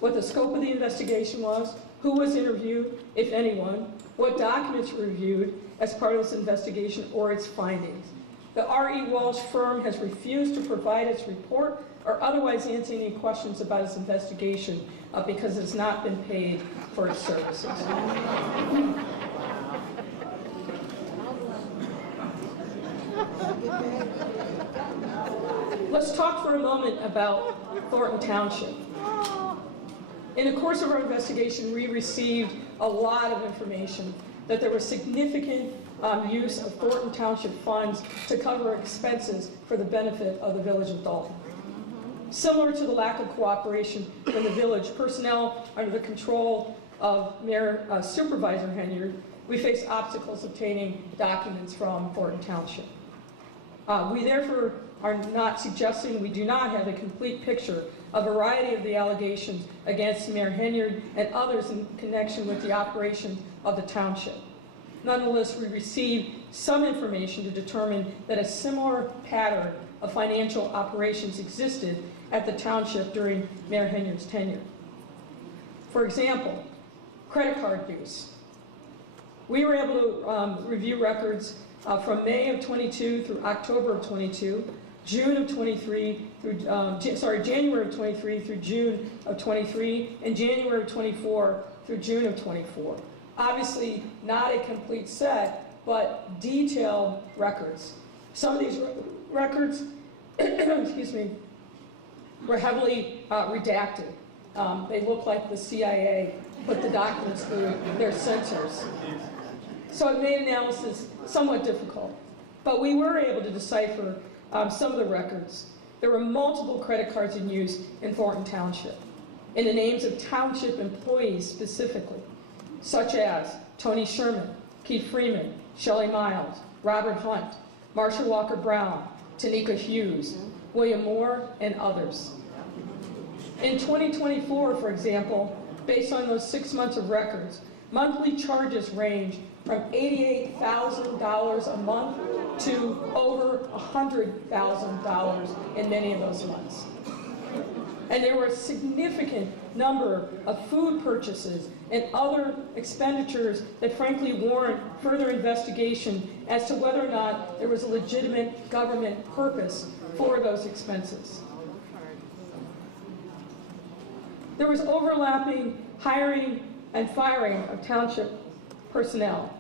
what the scope of the investigation was, who was interviewed, if anyone, what documents were reviewed as part of this investigation, or its findings. The R.E. Walsh firm has refused to provide its report or otherwise answer any questions about its investigation because it's not been paid for its services. Let's talk for a moment about Thornton Township. In the course of our investigation, we received a lot of information that there was significant use of Thornton Township funds to cover expenses for the benefit of the village of Dolton. Similar to the lack of cooperation from the village personnel under the control of Mayor Supervisor Henyard, we face obstacles obtaining documents from Thornton Township. We therefore are not suggesting we do not have a complete picture of a variety of the allegations against Mayor Henyard and others in connection with the operation of the township. Nonetheless, we received some information to determine that a similar pattern of financial operations existed at the township during Mayor Henyard's tenure. For example, credit card use. We were able to review records from May of 22 through October of 22, June of 23 through, January of 23 through June of 23, and January of 24 through June of 24. Obviously, not a complete set, but detailed records. Some of these records, excuse me, were heavily redacted. They look like the CIA put the documents through their censors. So it made analysis somewhat difficult. But we were able to decipher some of the records. There were multiple credit cards in use in Thornton Township, in the names of township employees specifically, such as Tony Sherman, Keith Freeman, Shelley Miles, Robert Hunt, Marsha Walker Brown, Tanika Hughes, William Moore, and others. In 2024, for example, based on those 6 months of records, monthly charges range from $88,000 a month to over $100,000 in many of those months. And there were a significant number of food purchases and other expenditures that frankly warrant further investigation as to whether or not there was a legitimate government purpose for those expenses. There was overlapping hiring and firing of township personnel.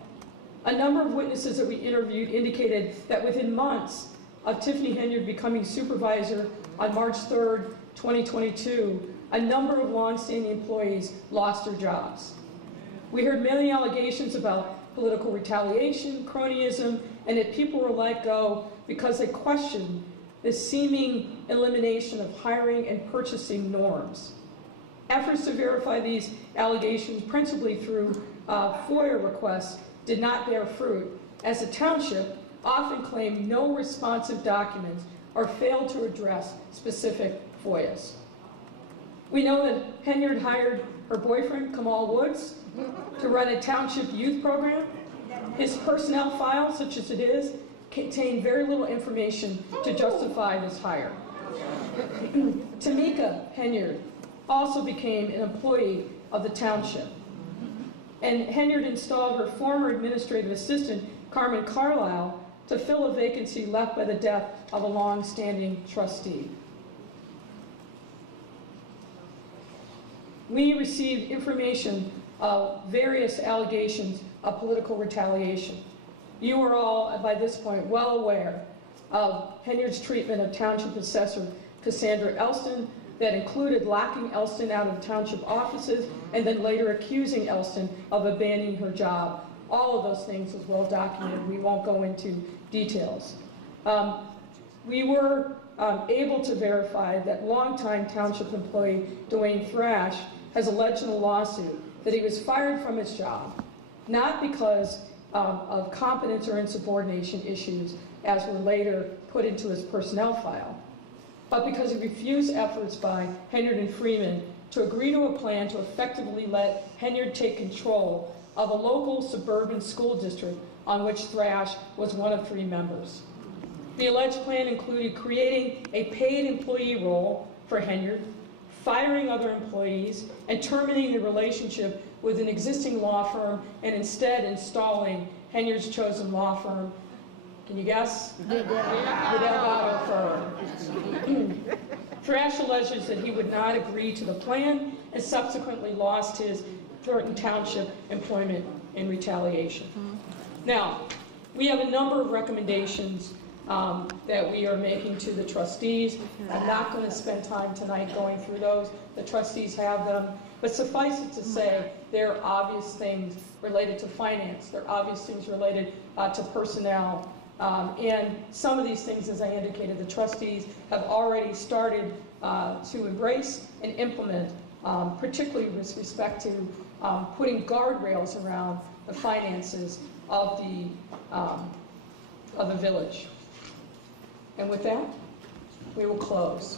A number of witnesses that we interviewed indicated that within months of Tiffany Henyard becoming supervisor on March 3rd, 2022, a number of longstanding employees lost their jobs. We heard many allegations about political retaliation, cronyism, and that people were let go because they questioned the seeming elimination of hiring and purchasing norms. Efforts to verify these allegations, principally through FOIA requests, did not bear fruit, as the township often claimed no responsive documents or failed to address specific FOIAs. We know that Henyard hired her boyfriend, Kamal Woods, to run a township youth program. His personnel file, such as it is, contained very little information to justify this hire. Tamika Henyard also became an employee of the township. And Henyard installed her former administrative assistant, Carmen Carlisle, to fill a vacancy left by the death of a long-standing trustee. We received information of various allegations of political retaliation. You are all, by this point, well aware of Henyard's treatment of Township Assessor Cassandra Elston that included locking Elston out of township offices and then later accusing Elston of abandoning her job. All of those things is well documented. We won't go into details. We were able to verify that longtime township employee Dwayne Thrash has alleged in a lawsuit that he was fired from his job, not because of competence or insubordination issues, as were later put into his personnel file, but because he refused efforts by Henyard and Freeman to agree to a plan to effectively let Henyard take control of a local suburban school district on which Thrash was one of 3 members. The alleged plan included creating a paid employee role for Henyard, firing other employees, and terminating the relationship with an existing law firm and instead installing Henyard's chosen law firm. Can you guess? The Delgado firm. Thrash alleges that he would not agree to the plan and subsequently lost his Thornton Township employment in retaliation. Now, we have a number of recommendations that we are making to the trustees. I'm not going to spend time tonight going through those. The trustees have them. But suffice it to say, there are obvious things related to finance. There are obvious things related to personnel. And some of these things, as I indicated, the trustees have already started to embrace and implement, particularly with respect to putting guardrails around the finances of the village. And with that, we will close.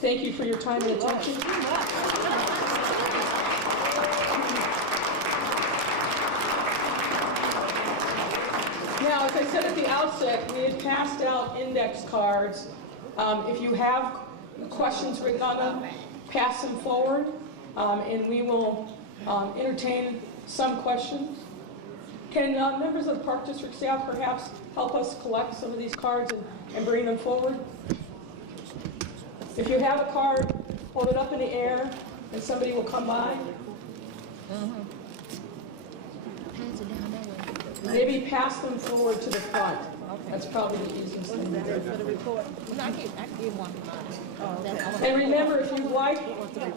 Thank you for your time and attention. Now, as I said at the outset, we had passed out index cards. If you have questions written on them, pass them forward, and we will entertain some questions. Can members of the Park District staff perhaps help us collect some of these cards and bring them forward? If you have a card, hold it up in the air, and somebody will come by. Maybe pass them forward to the front. That's probably the easiest thing to do. For the report. I give one. And remember, if you'd like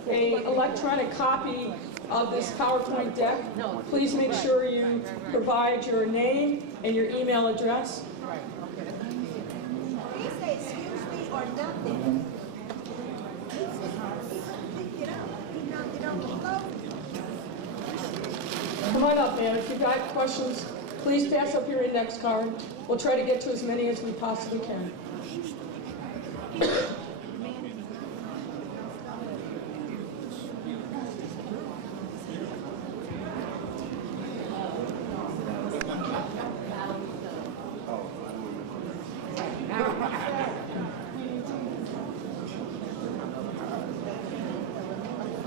an electronic copy of this PowerPoint deck, please make sure you provide your name and your email address. He say excuse me or nothing. Pick it up. He knocked it on the floor. Come on up, man. If you've got questions, please pass up your index card. We'll try to get to as many as we possibly can.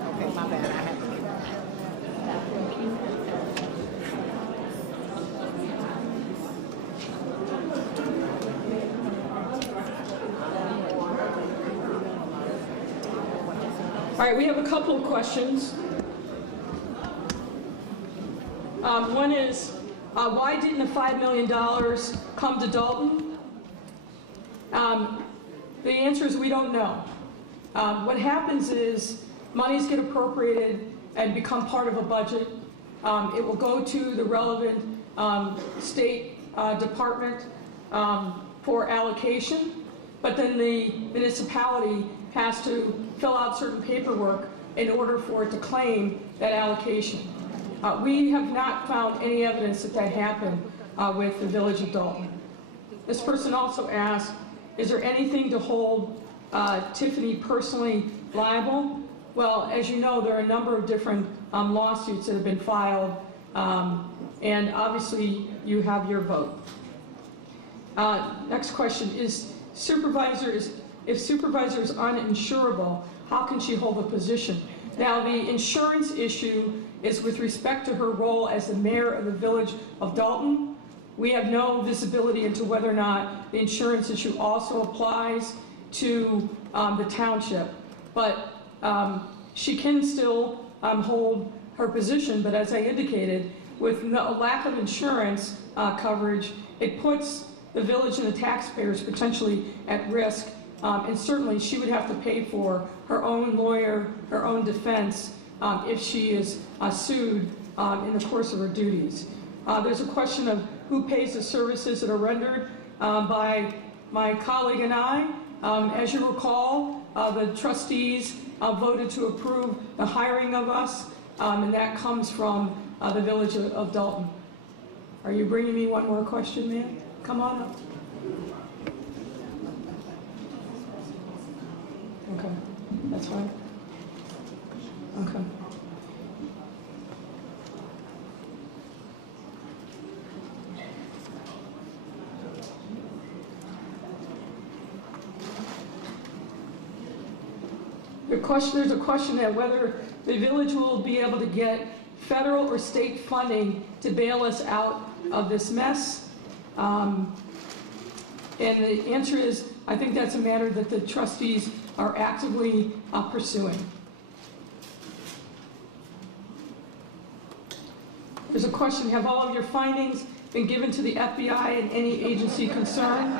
Okay, my bad. I have to get that. All right, we have a couple of questions. One is, why didn't the $5 million come to Dolton? The answer is we don't know. What happens is monies get appropriated and become part of a budget. It will go to the relevant state department for allocation, but then the municipality has to fill out certain paperwork in order for it to claim that allocation. We have not found any evidence that that happened with the Village of Dolton. This person also asked, is there anything to hold Tiffany personally liable? Well, as you know, there are a number of different lawsuits that have been filed, and obviously you have your vote. Next question is, if supervisor is uninsurable, how can she hold a position? Now, the insurance issue is with respect to her role as the mayor of the Village of Dolton. We have no visibility into whether or not the insurance issue also applies to the township. But she can still hold her position, but as I indicated, with no lack of insurance coverage, it puts the village and the taxpayers potentially at risk, and certainly she would have to pay for her own lawyer, her own defense, if she is sued in the course of her duties. There's a question of who pays the services that are rendered by my colleague and I. As you recall, the trustees voted to approve the hiring of us, and that comes from the Village of Dolton. Are you bringing me one more question, ma'am? Come on up. Okay, that's fine. Okay. There's a question that whether the village will be able to get federal or state funding to bail us out of this mess. And the answer is, I think that's a matter that the trustees are actively pursuing. There's a question, have all of your findings been given to the FBI and any agency concerned?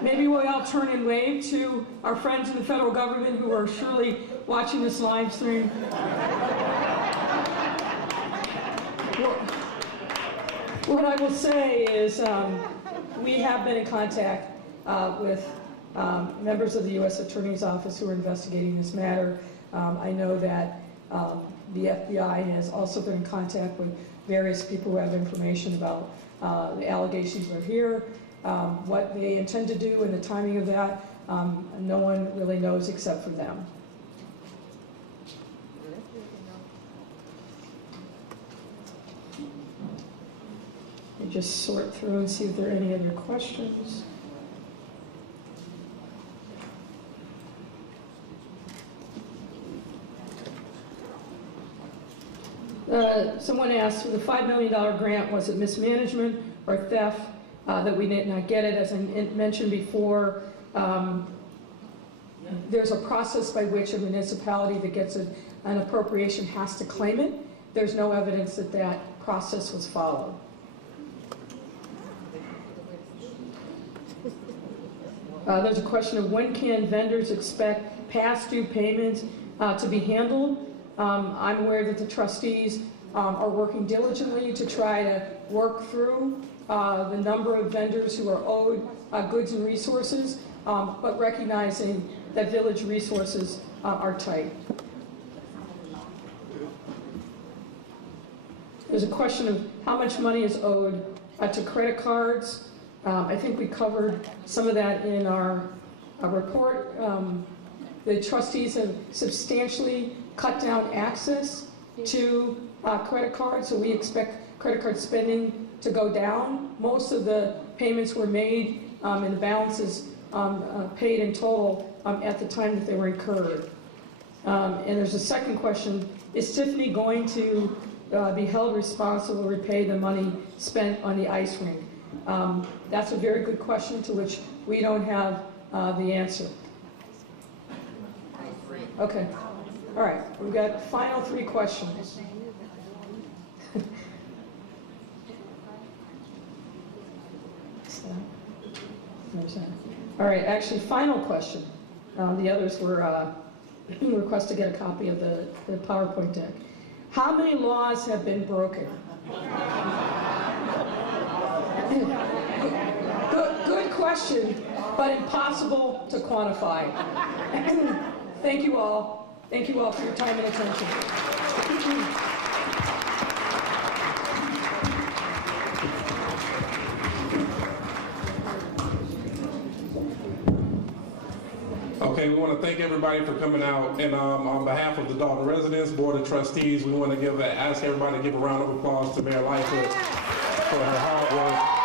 Maybe we'll all turn and wave to our friends in the federal government who are surely watching this live stream. What I will say is we have been in contact with members of the U.S. Attorney's Office who are investigating this matter. I know that the FBI has also been in contact with various people who have information about the allegations that are here. What they intend to do and the timing of that, no one really knows except for them. Let me just sort through and see if there are any other questions. Someone asked, for the $5 million grant, was it mismanagement or theft that we did not get it? As I mentioned before, there's a process by which a municipality that gets an appropriation has to claim it. There's no evidence that that process was followed. There's a question of when can vendors expect past due payments to be handled. I'm aware that the trustees are working diligently to try to work through the number of vendors who are owed goods and resources, but recognizing that village resources are tight. There's a question of how much money is owed to credit cards. I think we covered some of that in our report. The trustees have substantially cut down access to credit cards, so we expect credit card spending to go down. Most of the payments were made and the balances paid in total at the time that they were incurred. And there's a second question, is Tiffany going to be held responsible to repay the money spent on the ice rink? That's a very good question to which we don't have the answer. Okay, all right, we've got final 3 questions. All right, actually, final question. The others were request to get a copy of the PowerPoint deck. How many laws have been broken? Good question. question, but impossible to quantify. Thank you all. Thank you all for your time and attention. Okay, we want to thank everybody for coming out, and on behalf of the Dolton residents, Board of Trustees, we want to ask everybody to give a round of applause to Mayor Lightfoot for her hard work